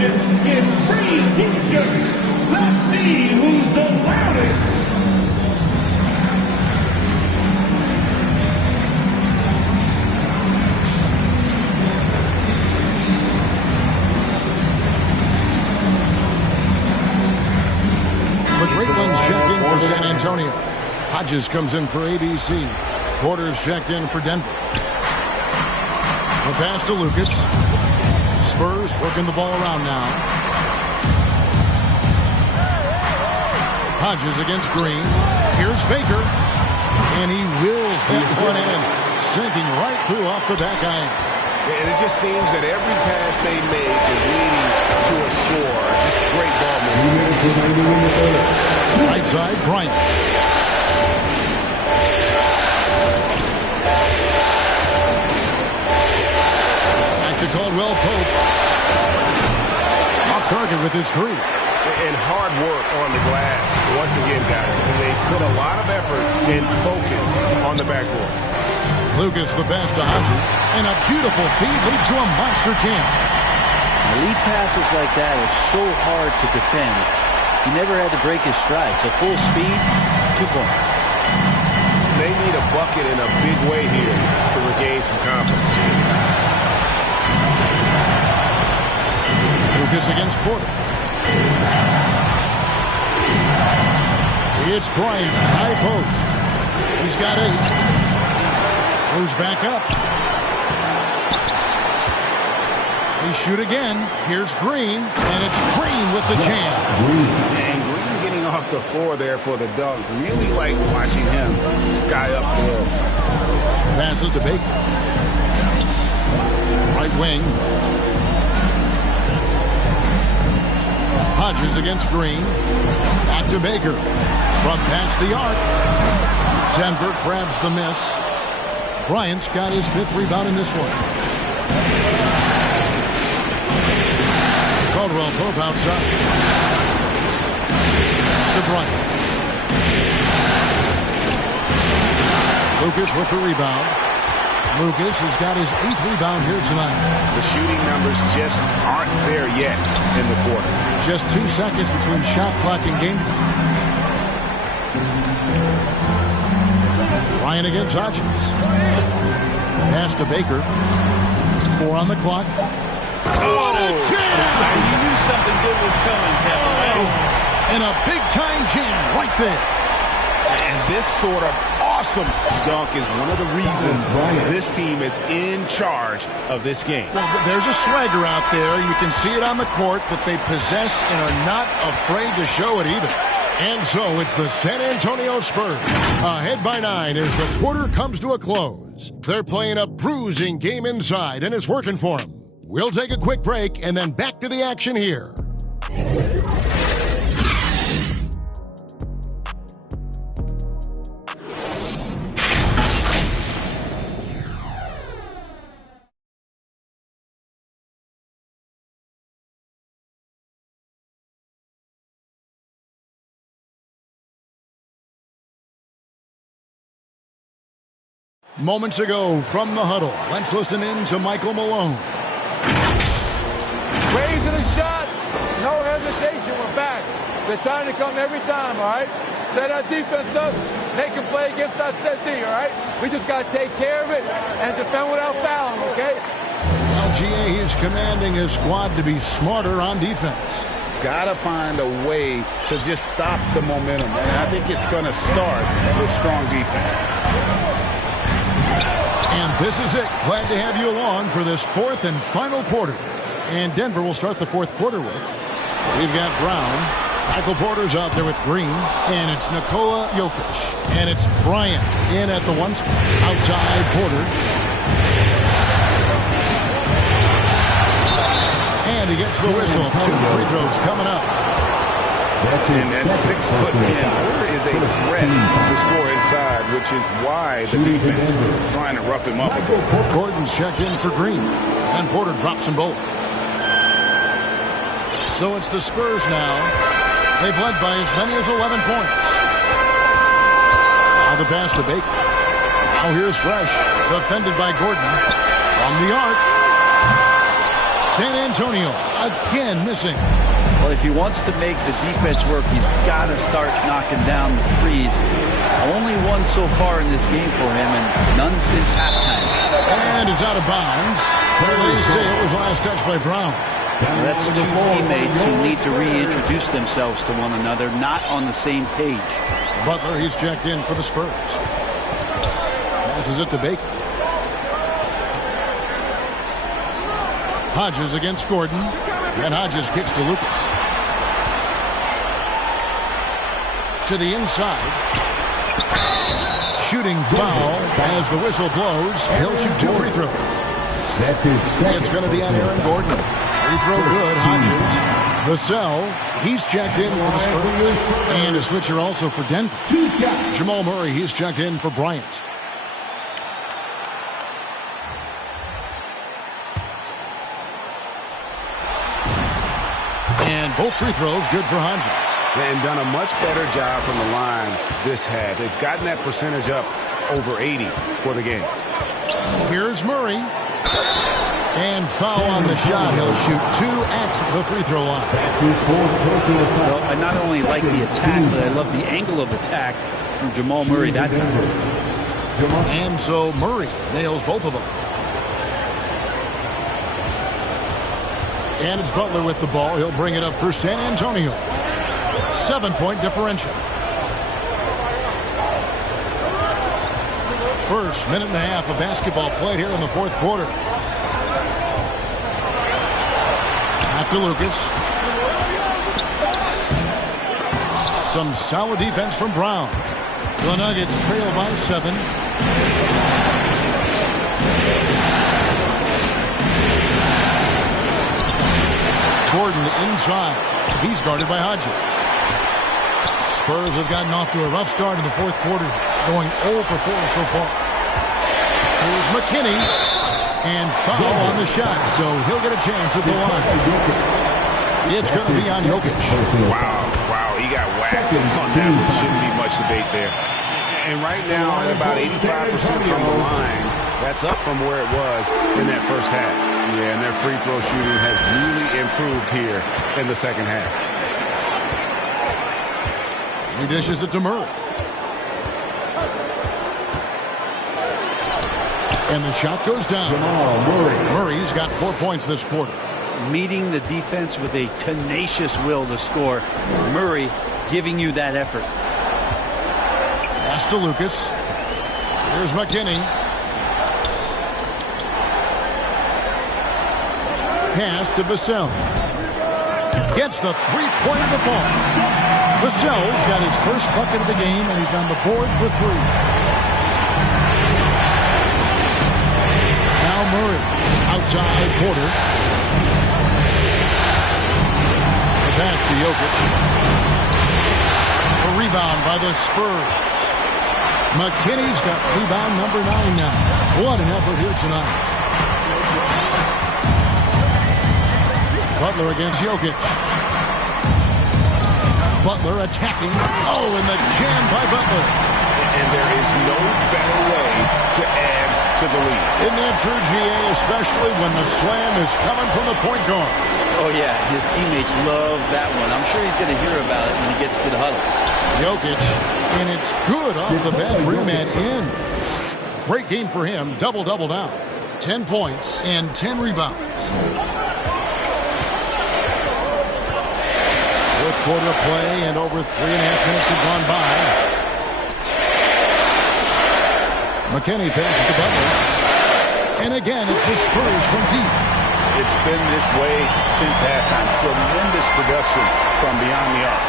It's free t-shirts. Let's see who's the loudest. The Great Ones check in for San Antonio. Hodges comes in for ABC. Porter's checked in for Denver. The pass to Lucas. Spurs working the ball around now. Hodges against Green. Here's Baker. And he wills that one in, sinking right through off the back iron. And it just seems that every pass they make is leading to a score. Just great ball movement. Right side, Bryant. Back to Caldwell Pope. Off target with his three. And hard work on the glass. Once again, guys, they put a lot of effort and focus on the backboard. Lucas the pass to Hodges. And a beautiful feed leads to a monster jam. Lead passes like that are so hard to defend. He never had to break his stride. So full speed, 2 points. They need a bucket in a big way here to regain some confidence. Lucas against Porter. It's Bryant, high post. He's got 8. Goes back up. They shoot again. Here's Green, and it's Green with the jam. And Green getting off the floor there for the dunk. Really like watching him sky up throws. Passes to Baker. Right wing. Hodges against Green. Back to Baker. From past the arc. Denver grabs the miss. Bryant's got his 5th rebound in this one. Caldwell Pope outside. That's to Bryant. Lucas with the rebound. Lucas has got his 8th rebound here tonight. The shooting numbers just aren't there yet in the quarter. Just 2 seconds between shot clock and game clock. Ryan against Hodges. Pass to Baker. 4 on the clock. What a jam! You knew something good was coming, Kevin, right? And a big-time jam right there. And this sort of awesome dunk is one of the reasons this team is in charge of this game. Well, there's a swagger out there. You can see it on the court that they possess and are not afraid to show it either. And so it's the San Antonio Spurs ahead by 9 as the quarter comes to a close. They're playing a bruising game inside, and it's working for them. We'll take a quick break and then back to the action here. Moments ago from the huddle, let's listen in to Michael Malone. Raising a shot, no hesitation, we're back. They're trying to come every time, all right? Set our defense up, make them play against our set D, all right? We just got to take care of it and defend without fouling, okay? LGA is commanding his squad to be smarter on defense. Got to find a way to just stop the momentum, and I think it's going to start with strong defense. And this is it. Glad to have you along for this 4th and final quarter. And Denver will start the 4th quarter with. We've got Brown. Michael Porter's out there with Green. And it's Nikola Jokic. And it's Bryant in at the 1 spot. Outside Porter. And he gets the whistle. 2 free throws coming up. And at 6'10", Porter is a threat to score inside, which is why the defense is trying to rough him up a bit. Gordon's checked in for Green, and Porter drops them both. So it's the Spurs now. They've led by as many as 11 points. Now the pass to Baker. Now here's Fresh, defended by Gordon. From the arc. San Antonio again missing. Well, if he wants to make the defense work, he's got to start knocking down the threes. Only one so far in this game for him, and none since halftime. And it's out of bounds. They say it was last touched by Brown. Well, that's 2 teammates who need to reintroduce themselves to one another, not on the same page. Butler, he's checked in for the Spurs. Passes it to Baker. Hodges against Gordon. And Hodges kicks to Lucas. To the inside. Shooting foul as the whistle blows. He'll shoot 2 free throws. That's his second. It's going to be on Aaron Gordon. Free throw good. Hodges. Vassell, he's checked in for the Spurs. And a switcher also for Denver. Jamal Murray, he's checked in for Bryant. And both free throws good for Hodges. And done a much better job from the line this half. They've gotten that percentage up over 80 for the game. Here's Murray. And foul on the shot. He'll shoot 2 at the free throw line. Well, I not only like the attack, but I love the angle of attack from Jamal Murray that time. And so Murray nails both of them. And it's Butler with the ball. He'll bring it up for San Antonio. 7-point differential. First minute and a half of basketball played here in the fourth quarter. Back to Lucas. Some solid defense from Brown. The Nuggets trail by 7. Gordon inside. He's guarded by Hodges. Spurs have gotten off to a rough start in the fourth quarter, going 0 for 4 so far. Here's McKinney, and foul on the shot, so he'll get a chance at the line. It's going to be on Jokic. Wow, he got whacked on that one. Shouldn't be much debate there. And right now, at about 85% from the line, that's up from where it was in that first half. Yeah, and their free throw shooting has really improved here in the second half. He dishes it to Murray. And the shot goes down. Murray's got 4 points this quarter. Meeting the defense with a tenacious will to score. Murray giving you that effort. Pass to Lucas. Here's McKinney. Pass to Vassell. Gets the three-pointer to fall. Vassell's got his first bucket of the game, and he's on the board for 3. Now Murray. Outside Porter. The pass to Jokic. A rebound by the Spurs. McKinney's got rebound number 9 now. What an effort here tonight. Butler against Jokic. Butler attacking. Oh, and the jam by Butler. And there is no better way to add to the lead. Isn't that true, GA, especially when the slam is coming from the point guard? Oh, yeah, his teammates love that one. I'm sure he's going to hear about it when he gets to the huddle. Jokic, and it's good off the bat. Rim and in. Great game for him. Double-double now. 10 points and 10 rebounds. Fourth quarter play, and over 3.5 minutes have gone by. McKinney passes to Butler. And again, it's the Spurs from deep. It's been this way since halftime. Tremendous production from beyond the arc.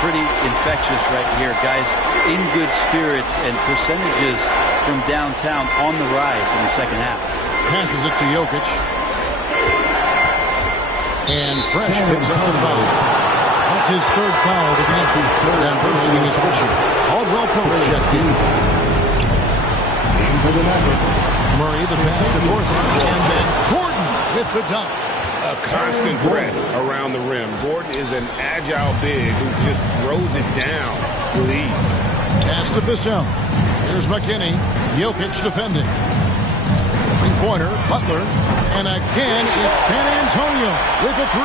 Pretty infectious right here, guys. In good spirits and percentages from downtown on the rise in the second half. Passes it to Jokic. And Fresh picks up the foul. That's his third foul of the game. Denver making a switch here. Caldwell Pope checked in. Murray the pass to Gordon. And then Gordon with the dunk. A constant threat around the rim. Gordon is an agile big who just throws it down with ease. Pass to Vassell. Here's McKinney. Jokic defending. Three-pointer, Butler. And again, it's San Antonio with a 3.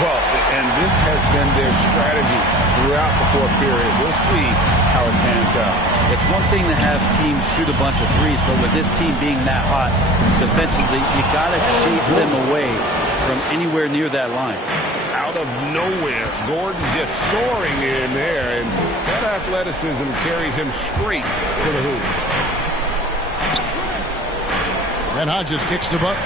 Well, and this has been their strategy throughout the fourth period. We'll see how it pans out. It's one thing to have teams shoot a bunch of threes, but with this team being that hot defensively, you got to chase them away from anywhere near that line. Out of nowhere, Gordon just soaring in there, and that athleticism carries him straight to the hoop. And Hodges kicks to Butler.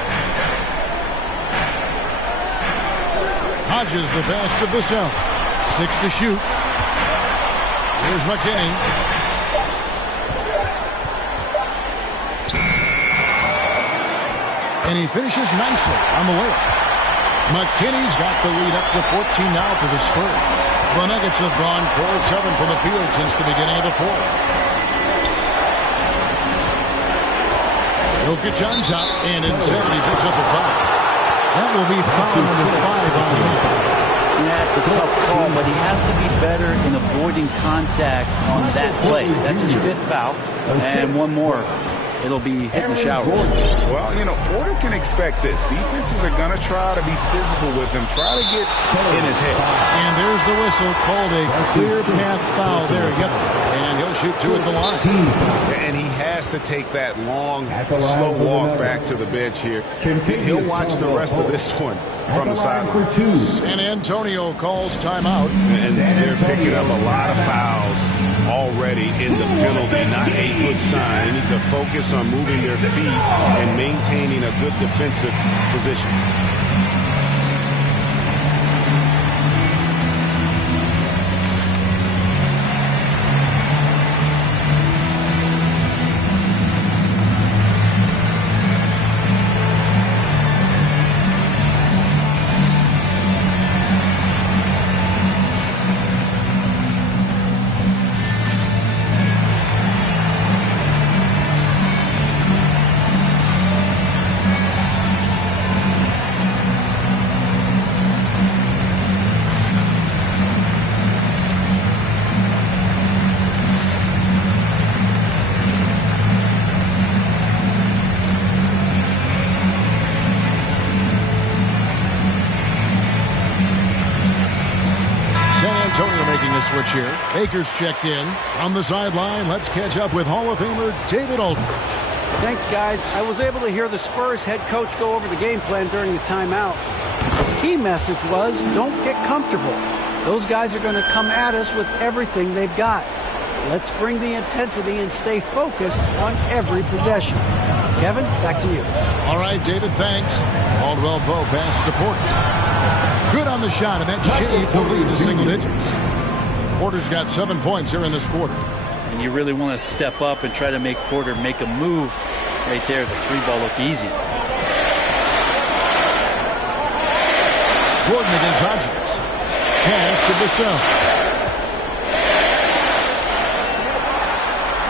Hodges the pass to Vassell. 6 to shoot. Here's McKinney. And he finishes nicely on the layup. McKinney's got the lead up to 14 now for the Spurs. The Nuggets have gone 4 of 7 from the field since the beginning of the fourth. Jokic on top, and instead he picks up the foul. That will be foul number 5 on him. Yeah, it's a tough call, but he has to be better in avoiding contact on that play. That's his 5th foul, and one more. It'll be hitting the shower. Well, you know, Porter can expect this. Defenses are going to try to be physical with him, try to get in his head. And there's the whistle, called a clear path foul there. Yep. And he'll shoot 2 at the line. And he has to take that long, slow walk back to the bench here. He'll watch the rest of this one from the sideline. San Antonio calls timeout. And they're picking up a lot of fouls already in the penalty. Not a good sign. They need to focus on moving their feet and maintaining a good defensive position. Switch here. Baker's checked in. On the sideline, let's catch up with Hall of Famer David Aldridge. Thanks, guys. I was able to hear the Spurs head coach go over the game plan during the timeout. His key message was, don't get comfortable. Those guys are going to come at us with everything they've got. Let's bring the intensity and stay focused on every possession. Kevin, back to you. All right, David, thanks. Caldwell Pope pass to Porter. Good on the shot, and that shaved the lead to single digits. Porter's got 7 points here in this quarter. And you really want to step up and try to make Porter make a move right there. The free ball look easy. Gordon against Hodges. Pass to Vassell.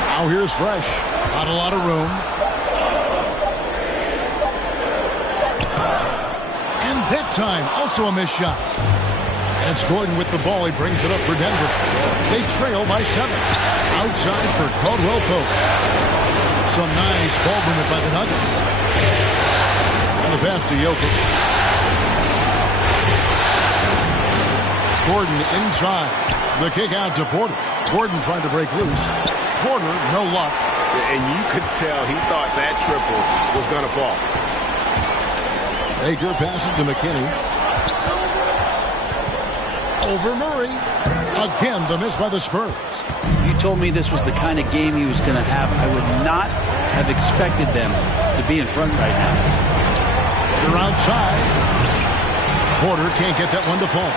Now here's Fresh. Not a lot of room. And that time, also a missed shot. And it's Gordon with the ball. He brings it up for Denver. They trail by 7. Outside for Caldwell Pope. Some nice ball movement by the Nuggets. And the pass to Jokic. Gordon inside. The kick out to Porter. Gordon trying to break loose. Porter, no luck. And you could tell he thought that triple was going to fall. Baker passes to McKinney. Over Murray. Again, the miss by the Spurs. If you told me this was the kind of game he was going to have, I would not have expected them to be in front right now. They're outside. Porter can't get that one to fall.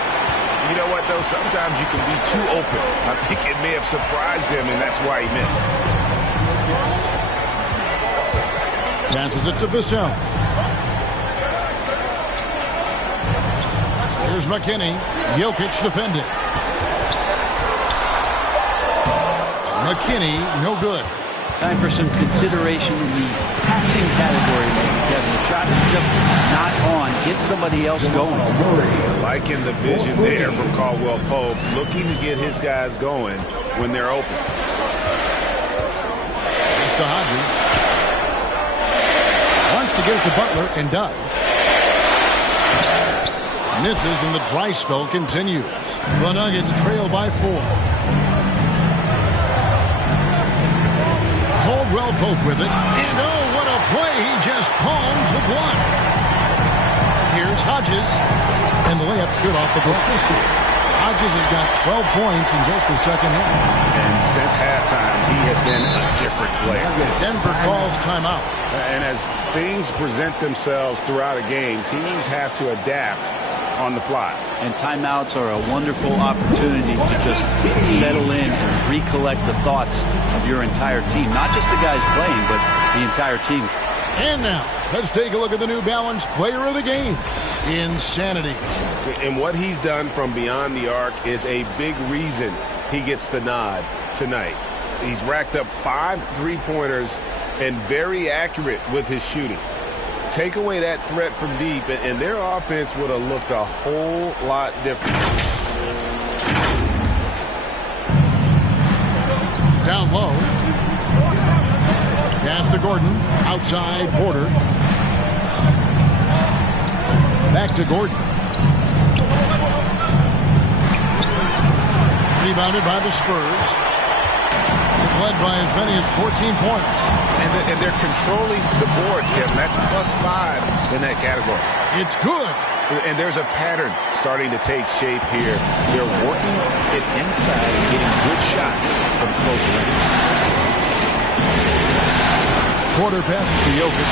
You know what, though? Sometimes you can be too open. I think it may have surprised him, and that's why he missed. Passes it to Vassell. Here's McKinney. Jokic defending. McKinney, no good. Time for some consideration in the passing category, maybe, Kevin. The shot is just not on. Get somebody else going. Liking the vision there from Caldwell Pope, looking to get his guys going when they're open. It's to Hodges. Wants to get it to Butler and does. Misses and the dry spell continues. The Nuggets trail by 4. Caldwell Pope with it. And oh, what a play. He just palms the block. Here's Hodges. And the layup's good off the block. Hodges has got 12 points in just the second half. And since halftime, he has been a different player. Denver calls timeout. And as things present themselves throughout a game, teams have to adapt on the fly. And timeouts are a wonderful opportunity to just settle in and recollect the thoughts of your entire team. Not just the guys playing, but the entire team. And now, let's take a look at the New Balance Player of the Game, Insanity. And what he's done from beyond the arc is a big reason he gets the nod tonight. He's racked up 5 3-pointers and very accurate with his shooting. Take away that threat from deep, and their offense would have looked a whole lot different. Down low. Pass to Gordon. Outside Porter. Back to Gordon. Rebounded by the Spurs. It's led by as many as 14 points. And they're controlling the boards, Kevin. That's +5 in that category. It's good. And there's a pattern starting to take shape here. They're working it inside and getting good shots from close range. Porter passes to Jokic.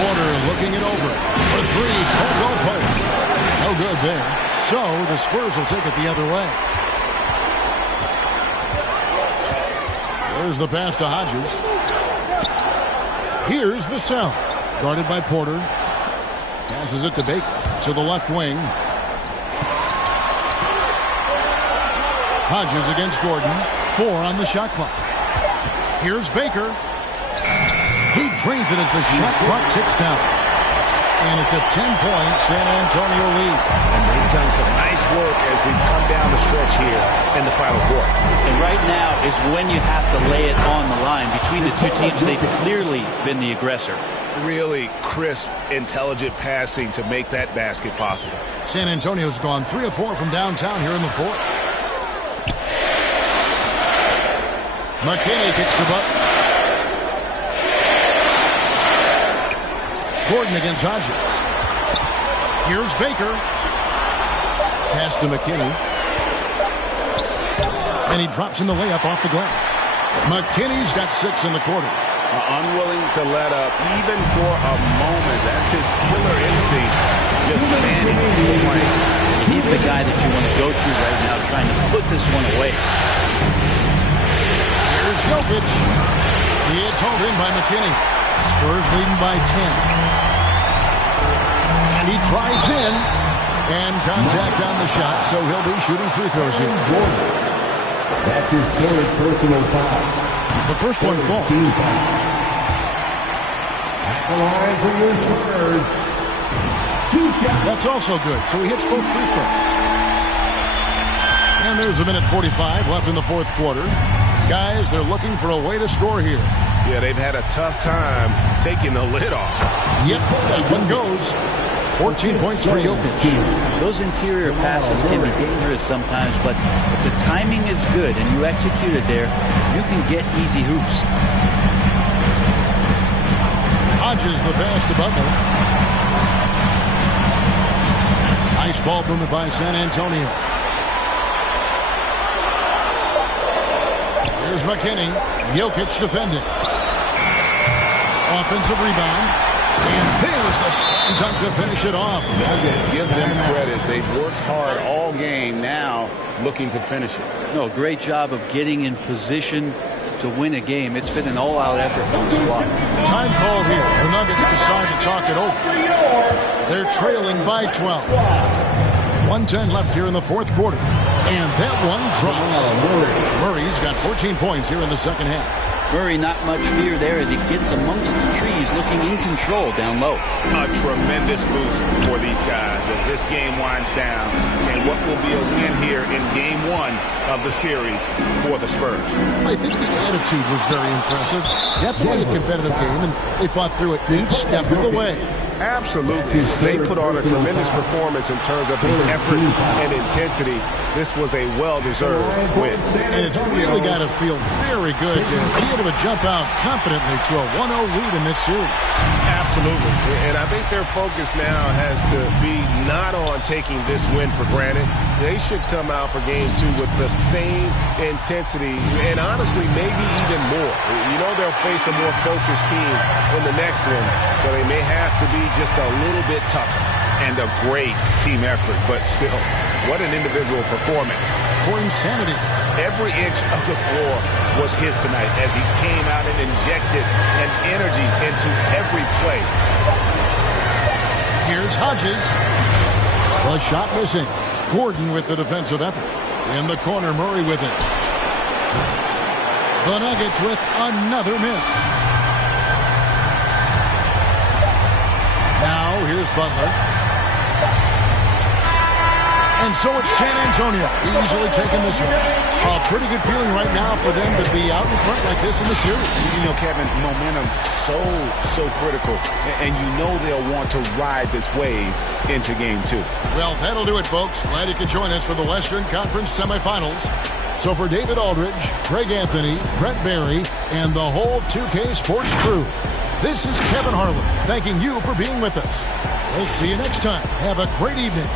Porter looking it over. For 3, Caldwell Pope. No good there. So the Spurs will take it the other way. There's the pass to Hodges. Here's Vassell. Guarded by Porter. Passes it to Baker. To the left wing. Hodges against Gordon. 4 on the shot clock. Here's Baker. He drains it as the shot clock ticks down. And it's a 10-point San Antonio lead. And they've done some nice work as we've come down the stretch here in the final quarter. And right now is when you have to lay it on the line. Between the two teams, they've clearly been the aggressor. Really crisp, intelligent passing to make that basket possible. San Antonio's gone 3 of 4 from downtown here in the fourth. McKinney kicks the bucket. Gordon against Hodges. Here's Baker. Pass to McKinney. And he drops in the layup off the glass. McKinney's got 6 in the quarter. Unwilling to let up even for a moment. That's his killer instinct. Just standing the plane. He's the guy that you want to go to right now, trying to put this one away. Here's Jokic. It's hauled in by McKinney. Spurs leading by 10. And he drives in. And contact on the shot, so he'll be shooting free throws here. That's his 3rd personal foul. The first one falls. At the line for your Spurs. 2 shots. That's also good, so he hits both free throws. And there's 1:45 left in the fourth quarter. Guys, they're looking for a way to score here. Yeah, they've had a tough time taking the lid off. Yep, that one goes. 14 points for Jokic. Those interior passes can be dangerous sometimes, but if the timing is good and you execute it there, you can get easy hoops. Hodges the pass to Butler. Nice ball movement by San Antonio. Here's McKinney. Jokic defending. Offensive rebound. And there's the slam dunk to finish it off. Give them credit. They've worked hard all game, now looking to finish it. No, great job of getting in position to win a game. It's been an all-out effort from the squad. Time called here. The Nuggets decide to talk it over. They're trailing by 12. 1:10 left here in the fourth quarter. And that one drops. Murray's got 14 points here in the second half. Murray, not much fear there as he gets amongst the trees, looking in control down low. A tremendous boost for these guys as this game winds down. And what will be a win here in game 1 of the series for the Spurs. I think the attitude was very impressive. Definitely a competitive game, and they fought through it each step of the way. Absolutely. They put on a tremendous performance in terms of the effort and intensity. This was a well-deserved win. And it's really got to feel very good to be able to jump out confidently to a 1-0 lead in this series. Absolutely. And I think their focus now has to be not on taking this win for granted. They should come out for game 2 with the same intensity and honestly maybe even more. You know they'll face a more focused team in the next one, so they may have to be just a little bit tougher. And a great team effort, but still, what an individual performance. For insanity. Every inch of the floor was his tonight as he came out and injected an energy into every play. Here's Hodges. The shot missing. Gordon with the defensive effort. In the corner, Murray with it. The Nuggets with another miss. Now, here's Butler. And so it's San Antonio easily taking this one. A pretty good feeling right now for them to be out in front like this in the series. You know, Kevin, momentum so critical. And you know they'll want to ride this wave into game 2. Well, that'll do it, folks. Glad you could join us for the Western Conference semifinals. So for David Aldridge, Greg Anthony, Brett Barry, and the whole 2K Sports crew, this is Kevin Harlan thanking you for being with us. We'll see you next time. Have a great evening.